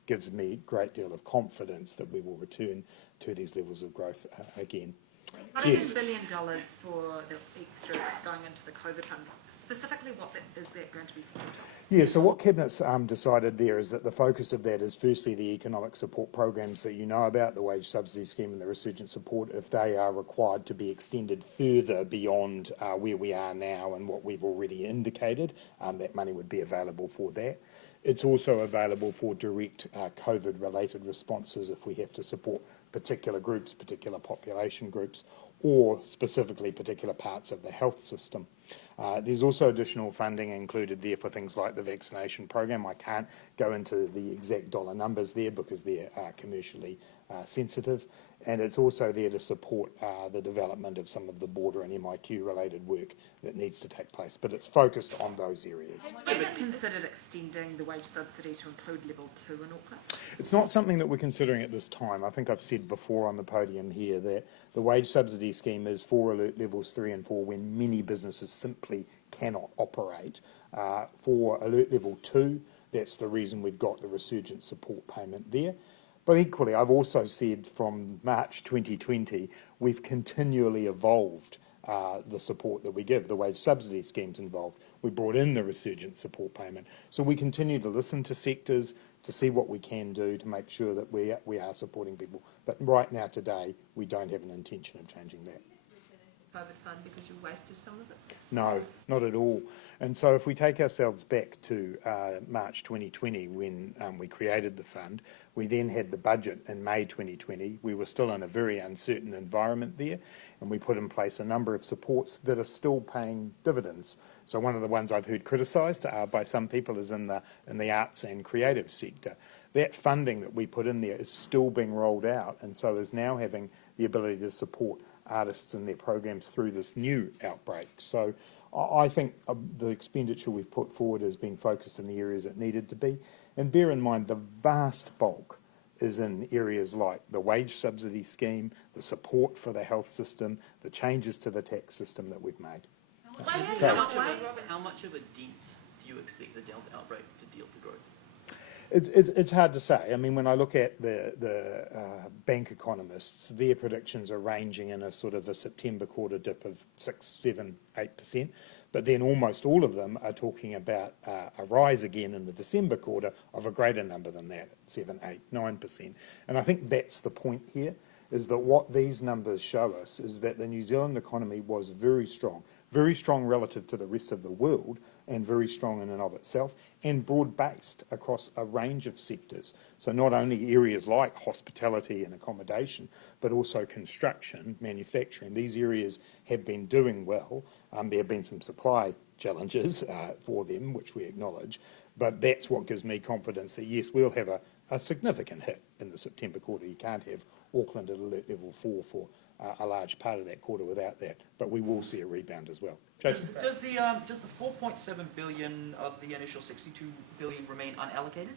gives me a great deal of confidence that we will return to these levels of growth again. $1 billion for the extra that's going into the COVID fund. Specifically, what is that going to be spent on? Yeah, so what Cabinet's decided there is that the focus of that is firstly the economic support programs that you know about, the wage subsidy scheme and the resurgent support, if they are required to be extended further beyond where we are now and what we've already indicated, that money would be available for that. It's also available for direct COVID-related responses if we have to support particular groups, particular population groups, or specifically particular parts of the health system. There's also additional funding included there for things like the vaccination program. I can't go into the exact dollar numbers there because they're commercially sensitive, and it's also there to support the development of some of the border and MIQ related work that needs to take place, but it's focused on those areas. Have you considered extending the wage subsidy to include level 2 in Auckland? It's not something that we're considering at this time. I think I've said before on the podium here that the wage subsidy scheme is for alert levels 3 and 4 when many businesses simply cannot operate. For alert level 2, that's the reason we've got the resurgent support payment there. But equally, I've also said from March 2020, we've continually evolved the support that we give. The wage subsidy scheme's involved. We brought in the resurgence support payment. So we continue to listen to sectors to see what we can do to make sure that we are supporting people. But right now, today, we don't have an intention of changing that. COVID fund because you wasted some of it? No, not at all. And so if we take ourselves back to March 2020 when we created the fund, we then had the budget in May 2020. We were still in a very uncertain environment there, and we put in place a number of supports that are still paying dividends. So one of the ones I've heard criticised by some people is in the arts and creative sector. That funding that we put in there is still being rolled out, and so is now having the ability to support artists and their programs through this new outbreak. So I think the expenditure we've put forward has been focused in the areas it needed to be. And bear in mind, the vast bulk is in areas like the wage subsidy scheme, the support for the health system, the changes to the tax system that we've made. How much of a dent do you expect the Delta outbreak to deal to growth? It's hard to say. I mean, when I look at the bank economists, their predictions are ranging in a sort of a September quarter dip of 6, 7, 8%. But then almost all of them are talking about a rise again in the December quarter of a greater number than that, 7, 8, 9%. And I think that's the point here, is that what these numbers show us is that the New Zealand economy was very strong relative to the rest of the world, and very strong in and of itself, and broad-based across a range of sectors. So not only areas like hospitality and accommodation, but also construction, manufacturing. These areas have been doing well. There have been some supply challenges for them, which we acknowledge, but that's what gives me confidence that, yes, we'll have a significant hit in the September quarter. You can't have Auckland at alert level 4 for a large part of that quarter without that, but we will see a rebound as well. Jason? Does the 4.7 billion of the initial 62 billion remain unallocated?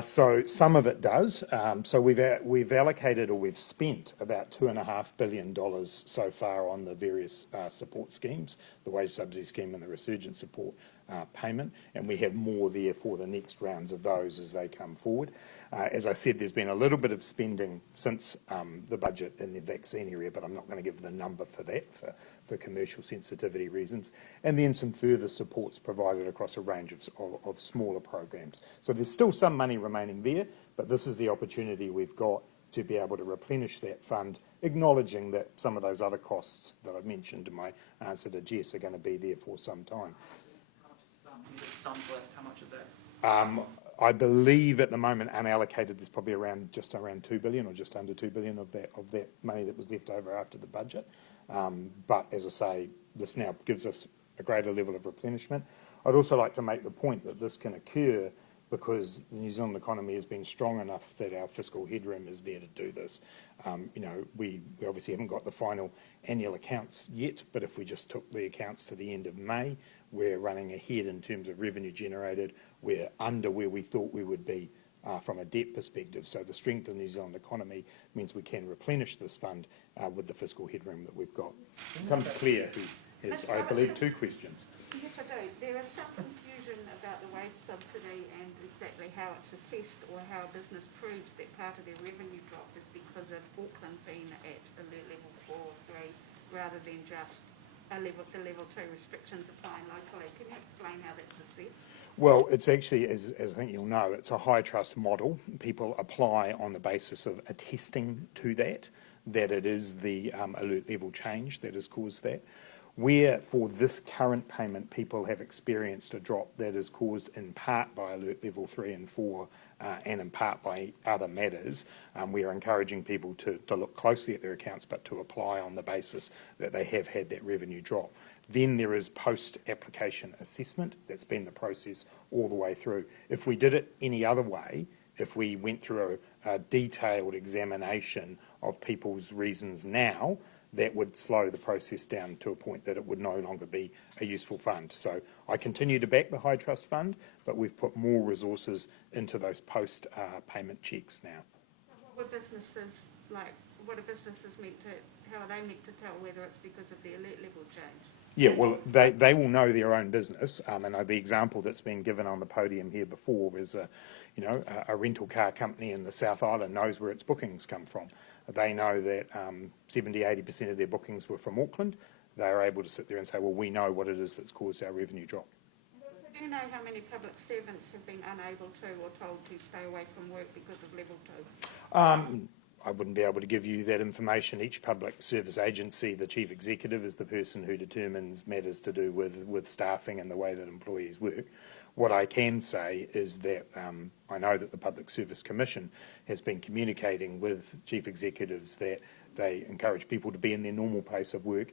So some of it does. So we've allocated, or we've spent about $2.5 billion so far on the various support schemes, the wage subsidy scheme and the resurgence support payment, and we have more there for the next rounds of those as they come forward. As I said, there's been a little bit of spending since the budget in the vaccine area, but I'm not going to give the number for that for commercial sensitivity reasons. And then some further supports provided across a range of smaller programs. So there's still some money remaining there, but this is the opportunity we've got to be able to replenish that fund, acknowledging that some of those other costs that I've mentioned in my answer to Jess are going to be there for some time. How much is that? I believe at the moment unallocated there's probably just around 2 billion or just under 2 billion of that money that was left over after the budget. But as I say, this now gives us a greater level of replenishment. I'd also like to make the point that this can occur because the New Zealand economy has been strong enough that our fiscal headroom is there to do this. We obviously haven't got the final annual accounts yet, but if we just took the accounts to the end of May, we're running ahead in terms of revenue generated. We're under where we thought we would be from a debt perspective. So the strength of the New Zealand economy means we can replenish this fund with the fiscal headroom that we've got. Come to Claire, who has, I believe, 2 questions. Yes, I do. There is some confusion about the wage subsidy and exactly how it's assessed or how a business proves that part of their revenue drop is because of Auckland being at alert level 4 or 3 rather than just the level 2 restrictions applying locally. Can you explain how that's assessed? Well, it's actually, as I think you'll know, it's a high trust model. People apply on the basis of attesting to that it is the alert level change that has caused that. Where for this current payment people have experienced a drop that is caused in part by alert level 3 and 4 and in part by other matters, we are encouraging people to look closely at their accounts but to apply on the basis that they have had that revenue drop. Then there is post-application assessment. That's been the process all the way through. If we did it any other way, if we went through a detailed examination of people's reasons now, that would slow the process down to a point that it would no longer be a useful fund. So I continue to back the High Trust Fund, but we've put more resources into those post-payment checks now. What are businesses how are they meant to tell whether it's because of the alert level change? Yeah, well, they will know their own business, and the example that's been given on the podium here before is, a rental car company in the South Island knows where its bookings come from. They know that 70-80% of their bookings were from Auckland. They are able to sit there and say, well, we know what it is that's caused our revenue drop. you know how many public servants have been unable to or told to stay away from work because of level 2? I wouldn't be able to give you that information. Each public service agency, the chief executive is the person who determines matters to do with staffing and the way that employees work. What I can say is that I know that the Public Service Commission has been communicating with chief executives that they encourage people to be in their normal place of work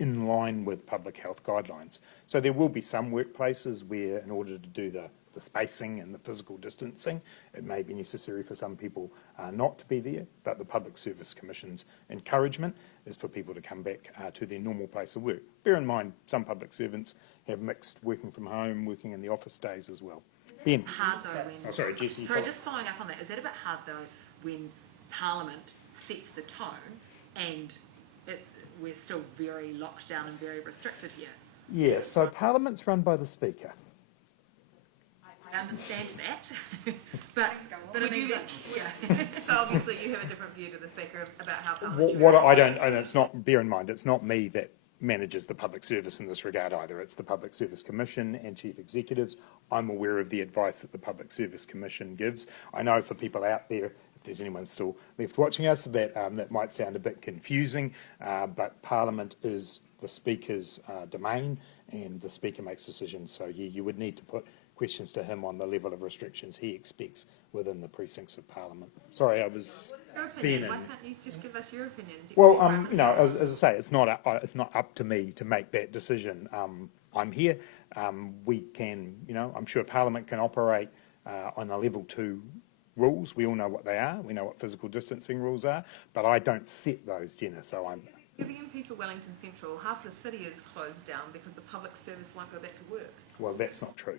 in line with public health guidelines. So there will be some workplaces where, in order to do the spacing and the physical distancing, it may be necessary for some people not to be there, but the Public Service Commission's encouragement is for people to come back to their normal place of work. Bear in mind, some public servants have mixed working from home, working in the office days as well. Ben. Hard though when... Oh, sorry, Jessie. Sorry, just following up on that, is that a bit hard though when Parliament sets the tone and we're still very locked down and very restricted here? Yeah, so Parliament's run by the Speaker. I understand that, but I mean, So obviously you have a different view to the Speaker about how Parliament... What I don't, and it's not, bear in mind, it's not me that manages the public service in this regard either. It's the Public Service Commission and chief executives. I'm aware of the advice that the Public Service Commission gives. I know for people out there, if there's anyone still left watching us, that that might sound a bit confusing, but Parliament is the Speaker's domain, and the Speaker makes decisions. So you would need to put questions to him on the level of restrictions he expects within the precincts of Parliament. Sorry, I was... Your opinion. Why can't you just give us your opinion? Well, you know, as I say, it's not up to me to make that decision. I'm here. We can, you know, I'm sure Parliament can operate on a level 2 rules. We all know what they are. We know what physical distancing rules are, but I don't set those, Jenna. So I'm... The MP for Wellington Central, half the city is closed down because the public service won't go back to work. Well, that's not true.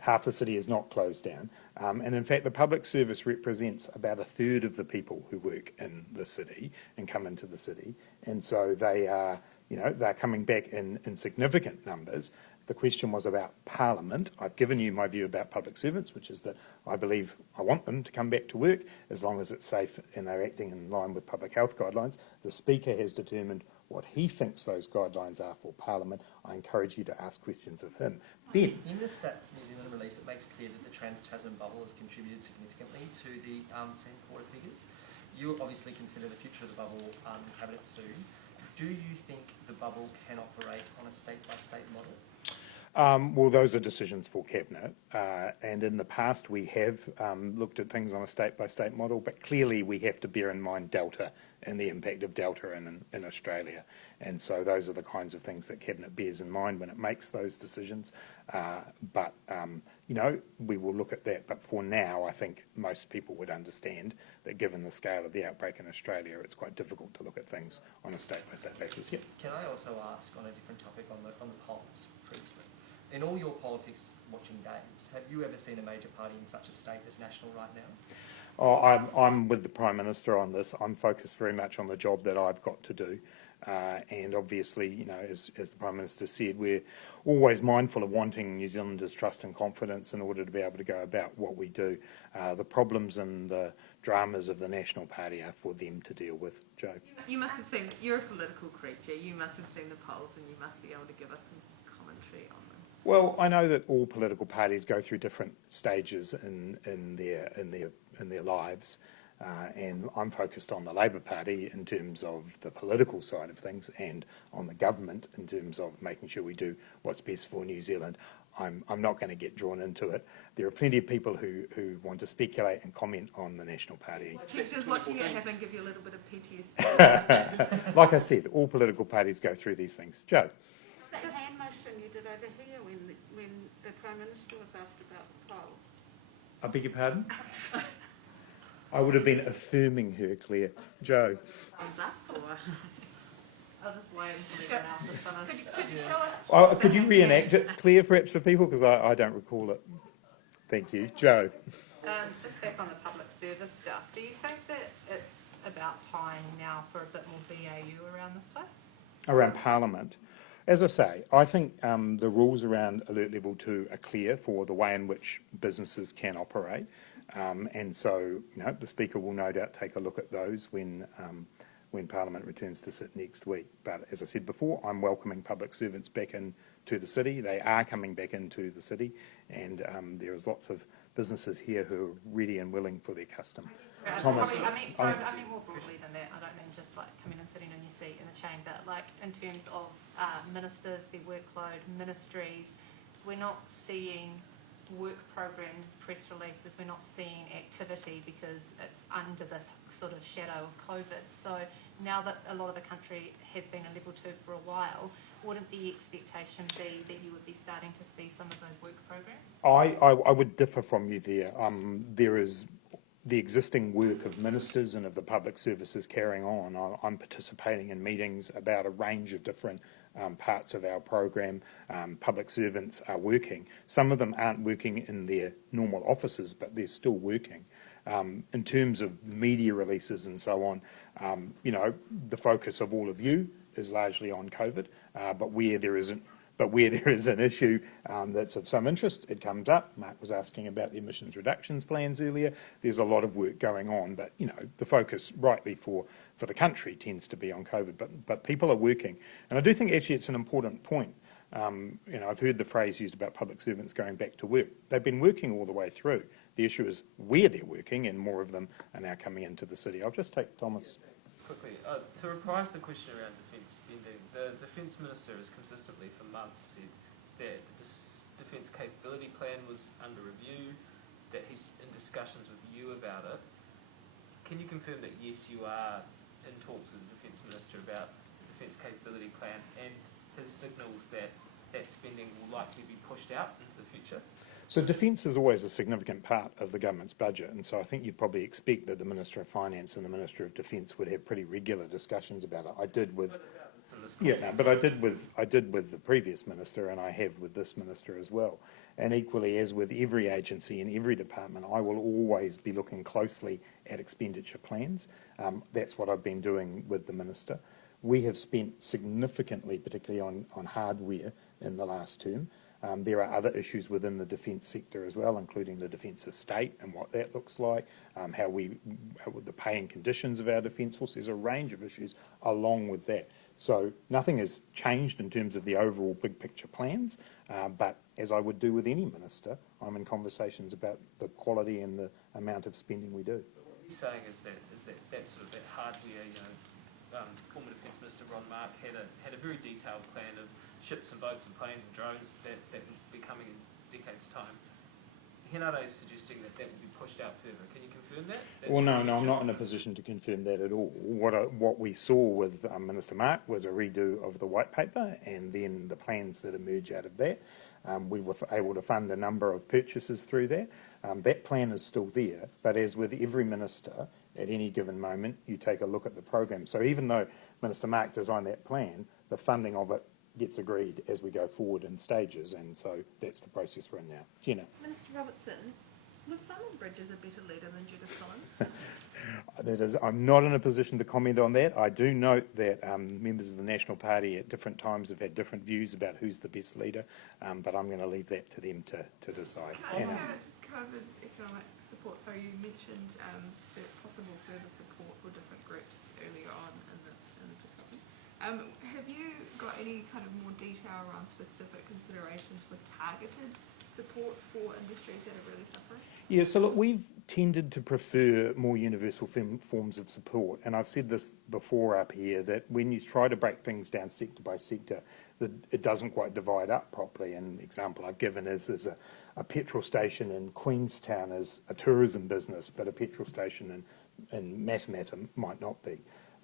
Half the city is not closed down. And in fact, the public service represents about 1/3 of the people who work in the city and come into the city. And so they are, you know, they're coming back in significant numbers. The question was about Parliament. I've given you my view about public servants, which is that I believe I want them to come back to work as long as it's safe and they're acting in line with public health guidelines. The Speaker has determined what he thinks those guidelines are for Parliament. I encourage you to ask questions of him. Ben. In the Stats New Zealand release, it makes clear that the Trans-Tasman bubble has contributed significantly to the second quarter figures. You obviously consider the future of the bubble cabinet soon. Do you think the bubble can operate on a state-by-state model? Well, those are decisions for Cabinet, and in the past we have looked at things on a state-by-state model, but clearly we have to bear in mind Delta and the impact of Delta in Australia, and so those are the kinds of things that Cabinet bears in mind when it makes those decisions. But you know, we will look at that, but for now I think most people would understand that given the scale of the outbreak in Australia, it's quite difficult to look at things on a state-by-state basis. Yeah. Can I also ask on a different topic on the polls previously? In all your politics watching days, have you ever seen a major party in such a state as National right now? Oh, I'm with the Prime Minister on this. I'm focused very much on the job that I've got to do. And obviously, you know, as the Prime Minister said, we're always mindful of wanting New Zealanders' trust and confidence in order to be able to go about what we do. The problems and the dramas of the National Party are for them to deal with. Joe? You must have seen, you're a political creature, you must have seen the polls and you must be able to give us some commentary on them. Well, I know that all political parties go through different stages in their lives, and I'm focused on the Labor Party in terms of the political side of things, and on the government in terms of making sure we do what's best for New Zealand. I'm not going to get drawn into it. There are plenty of people who want to speculate and comment on the National Party. Just watching it happen give you a little bit of PTSD. Like I said, all political parties go through these things. Joe? That hand motion you did over here when the Prime Minister was asked about the poll. I beg your pardon? I would have been affirming her, Claire. Joe? I'll just wait until everyone else is finished. Could you show us? Could you reenact it, Claire, perhaps for people? Because I don't recall it. Thank you. Joe? Just back on the public service stuff, do you think that it's about time now for a bit more BAU around this place? Around Parliament? As I say, I think the rules around Alert Level 2 are clear for the way in which businesses can operate. And so, you know, the Speaker will no doubt take a look at those when Parliament returns to sit next week. But as I said before, I'm welcoming public servants back in to the city. They are coming back into the city, and there is lots of businesses here who are ready and willing for their custom. Thomas, I mean more broadly than that. I don't mean just like coming and sitting on your seat in the chamber. Like in terms of ministers, their workload, ministries, we're not seeing work programs, press releases. We're not seeing activity because it's under this sort of shadow of COVID. So now that a lot of the country has been in level 2 for a while, wouldn't the expectation be that you would be starting to see some of those work programs? I would differ from you there. There is the existing work of ministers and of the public services carrying on. I'm participating in meetings about a range of different parts of our program. Public servants are working. Some of them aren't working in their normal offices, but they're still working. In terms of media releases and so on, the focus of all of you is largely on COVID, but where there is an issue that's of some interest, it comes up. Mark was asking about the emissions reductions plans earlier. There's a lot of work going on, but the focus rightly for the country tends to be on COVID, but people are working. And I do think actually it's an important point. I've heard the phrase used about public servants going back to work. They've been working all the way through. The issue is where they're working, and more of them are now coming into the city. I'll just take Thomas. Quickly, to reprise the question around defence spending, the Defence Minister has consistently for months said that the Defence Capability Plan was under review, that he's in discussions with you about it. Can you confirm that yes, you are in talks with the Defence Minister about the Defence Capability Plan and his signals that that spending will likely be pushed out into the future? So defence is always a significant part of the government's budget, and so I think you'd probably expect that the Minister of Finance and the Minister of Defence would have pretty regular discussions about it. I did with the previous minister, and I have with this minister as well. And equally, as with every agency and every department, I will always be looking closely at expenditure plans. That's what I've been doing with the minister. We have spent significantly, particularly on hardware, in the last term. There are other issues within the defence sector as well, including the defence estate and what that looks like, how the pay and conditions of our defence force. There's a range of issues along with that. So nothing has changed in terms of the overall big picture plans, but as I would do with any minister, I'm in conversations about the quality and the amount of spending we do. But what he's saying is that sort of that hardware, former Defence Minister Ron Mark had a very detailed plan of ships and boats and planes and drones that will be coming in decades' time. Henare is suggesting that will be pushed out further. Can you confirm that? Well, no, I'm not in a position to confirm that at all. What we saw with Minister Mark was a redo of the white paper, and then the plans that emerge out of that. We were able to fund a number of purchases through that. That plan is still there, but as with every minister, at any given moment, you take a look at the program. So even though Minister Mark designed that plan, the funding of it gets agreed as we go forward in stages, and so that's the process we're in now. Jenna. Minister Robertson, was Simon Bridges a better leader than Judith Collins? I'm not in a position to comment on that. I do note that members of the National Party at different times have had different views about who's the best leader, but I'm going to leave that to them to decide. COVID economic support, so you mentioned possible further support for different groups earlier on in the discussion. Have you got any kind of more detail around specific considerations for targeted support for industries that are really suffering? Yeah, so look, we've tended to prefer more universal forms of support, and I've said this before up here, that when you try to break things down sector by sector, that it doesn't quite divide up properly. An example I've given is a petrol station in Queenstown is a tourism business, but a petrol station in Matamata might not be.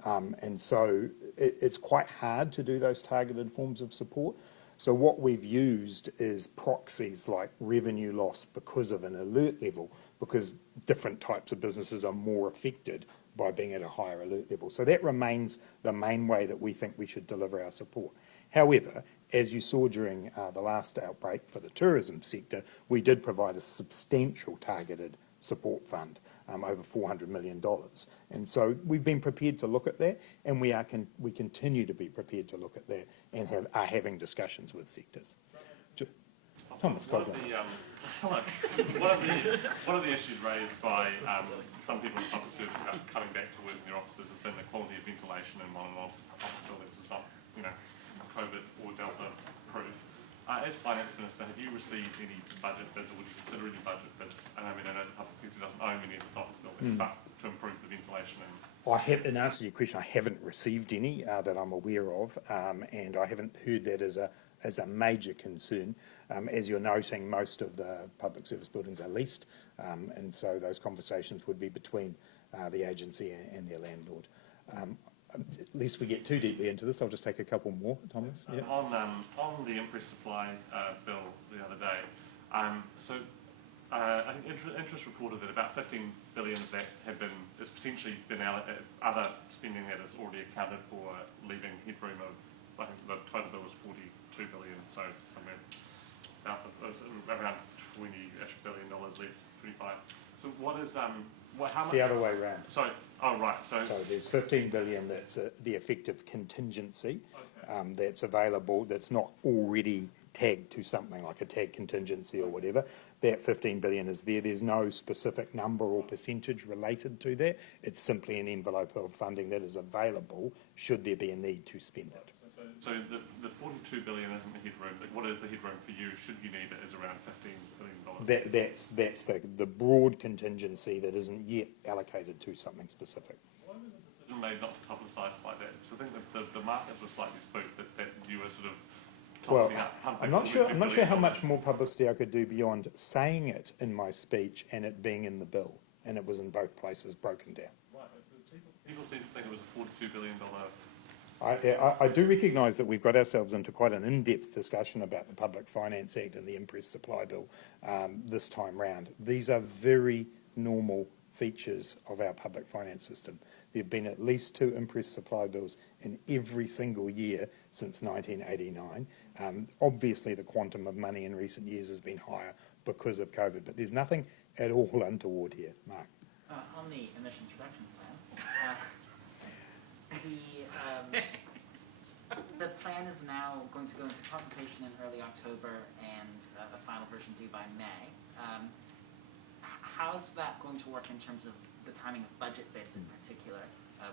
And so it's quite hard to do those targeted forms of support. So what we've used is proxies like revenue loss because of an alert level, because different types of businesses are more affected by being at a higher alert level. So that remains the main way that we think we should deliver our support. However, as you saw during the last outbreak for the tourism sector, we did provide a substantial targeted support fund, over $400 million. And so we've been prepared to look at that, and we continue to be prepared to look at that and are having discussions with sectors. Thomas, one of the issues raised by some people in public service about coming back to work in their offices has been the quality of ventilation in one of the office buildings is not, COVID or Delta proof. As Finance Minister, have you received any budget bids, or would you consider any budget bids? And I mean, I know the public sector doesn't own many of its office buildings, but to improve the ventilation and... In answer to your question, I haven't received any that I'm aware of, and I haven't heard that as a major concern. As you're noting, most of the public service buildings are leased, and so those conversations would be between the agency and their landlord. Lest we get too deeply into this, I'll just take a couple more, Thomas. Yeah. On the Impress Supply bill the other day, I think interest reported that about 15 billion of that is potentially been other spending that is already accounted for, leaving headroom of, I think the total bill was 42 billion, so somewhere south of around $20-ish billion left, 25. So what is how much? It's the other way around. So right. So there's 15 billion that's the effective contingency that's available, that's not already tagged to something like a tag contingency or whatever. That 15 billion is there. There's no specific number or percentage related to that. It's simply an envelope of funding that is available should there be a need to spend it. So the 42 billion isn't the headroom. What is the headroom for you should you need it is around $15 billion? That's the broad contingency that isn't yet allocated to something specific. Why was the decision made not to publicise like that? So I think that the markets were slightly spooked that you were sort of tossing up. I'm not sure how much more publicity I could do beyond saying it in my speech and it being in the bill, and it was in both places broken down. Right. People seem to think it was a $42 billion. I do recognise that we've got ourselves into quite an in-depth discussion about the Public Finance Act and the Impress Supply Bill this time round. These are very normal features of our public finance system. There have been at least 2 Impress Supply Bills in every single year since 1989. Obviously, the quantum of money in recent years has been higher because of COVID, but there's nothing at all untoward here. Mark. On the emissions reduction plan, the plan is now going to go into consultation in early October and a final version due by May. How's that going to work in terms of the timing of budget bids in particular,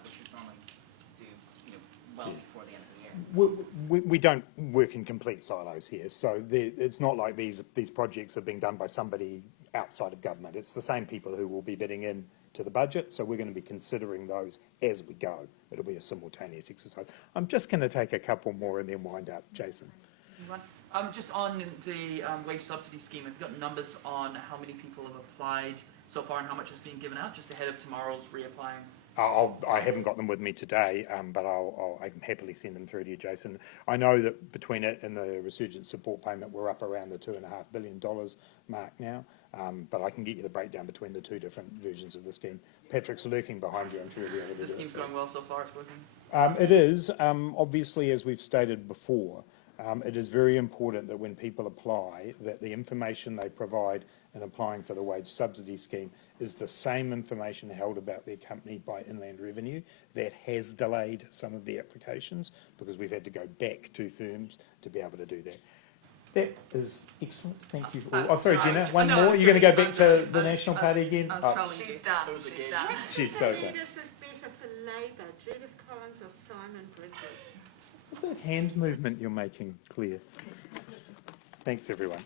which we normally do well before the end of the year? We don't work in complete silos here, so it's not like these projects are being done by somebody outside of government. It's the same people who will be bidding in to the budget, so we're going to be considering those as we go. It'll be a simultaneous exercise. I'm just going to take a couple more and then wind up. Jason. Just on the wage subsidy scheme, have you got numbers on how many people have applied so far and how much is being given out, just ahead of tomorrow's reapplying? I haven't got them with me today, but I can happily send them through to you, Jason. I know that between it and the resurgence support payment, we're up around the $2.5 billion mark now, but I can get you the breakdown between the 2 different versions of the scheme. Patrick's lurking behind you, I'm sure he'll be able to do it. The scheme's going well so far, it's working? It is. Obviously, as we've stated before, it is very important that when people apply, that the information they provide in applying for the wage subsidy scheme is the same information held about their company by Inland Revenue. That has delayed some of the applications because we've had to go back to firms to be able to do that. That is excellent. Thank you. Sorry, Jenna. One more. You're going to go back to the National Party again? She's done. She's done. She's so done. Which is better for Labour, Judith Collins or Simon Bridges? What's that hand movement you're making, Claire? Thanks, everyone.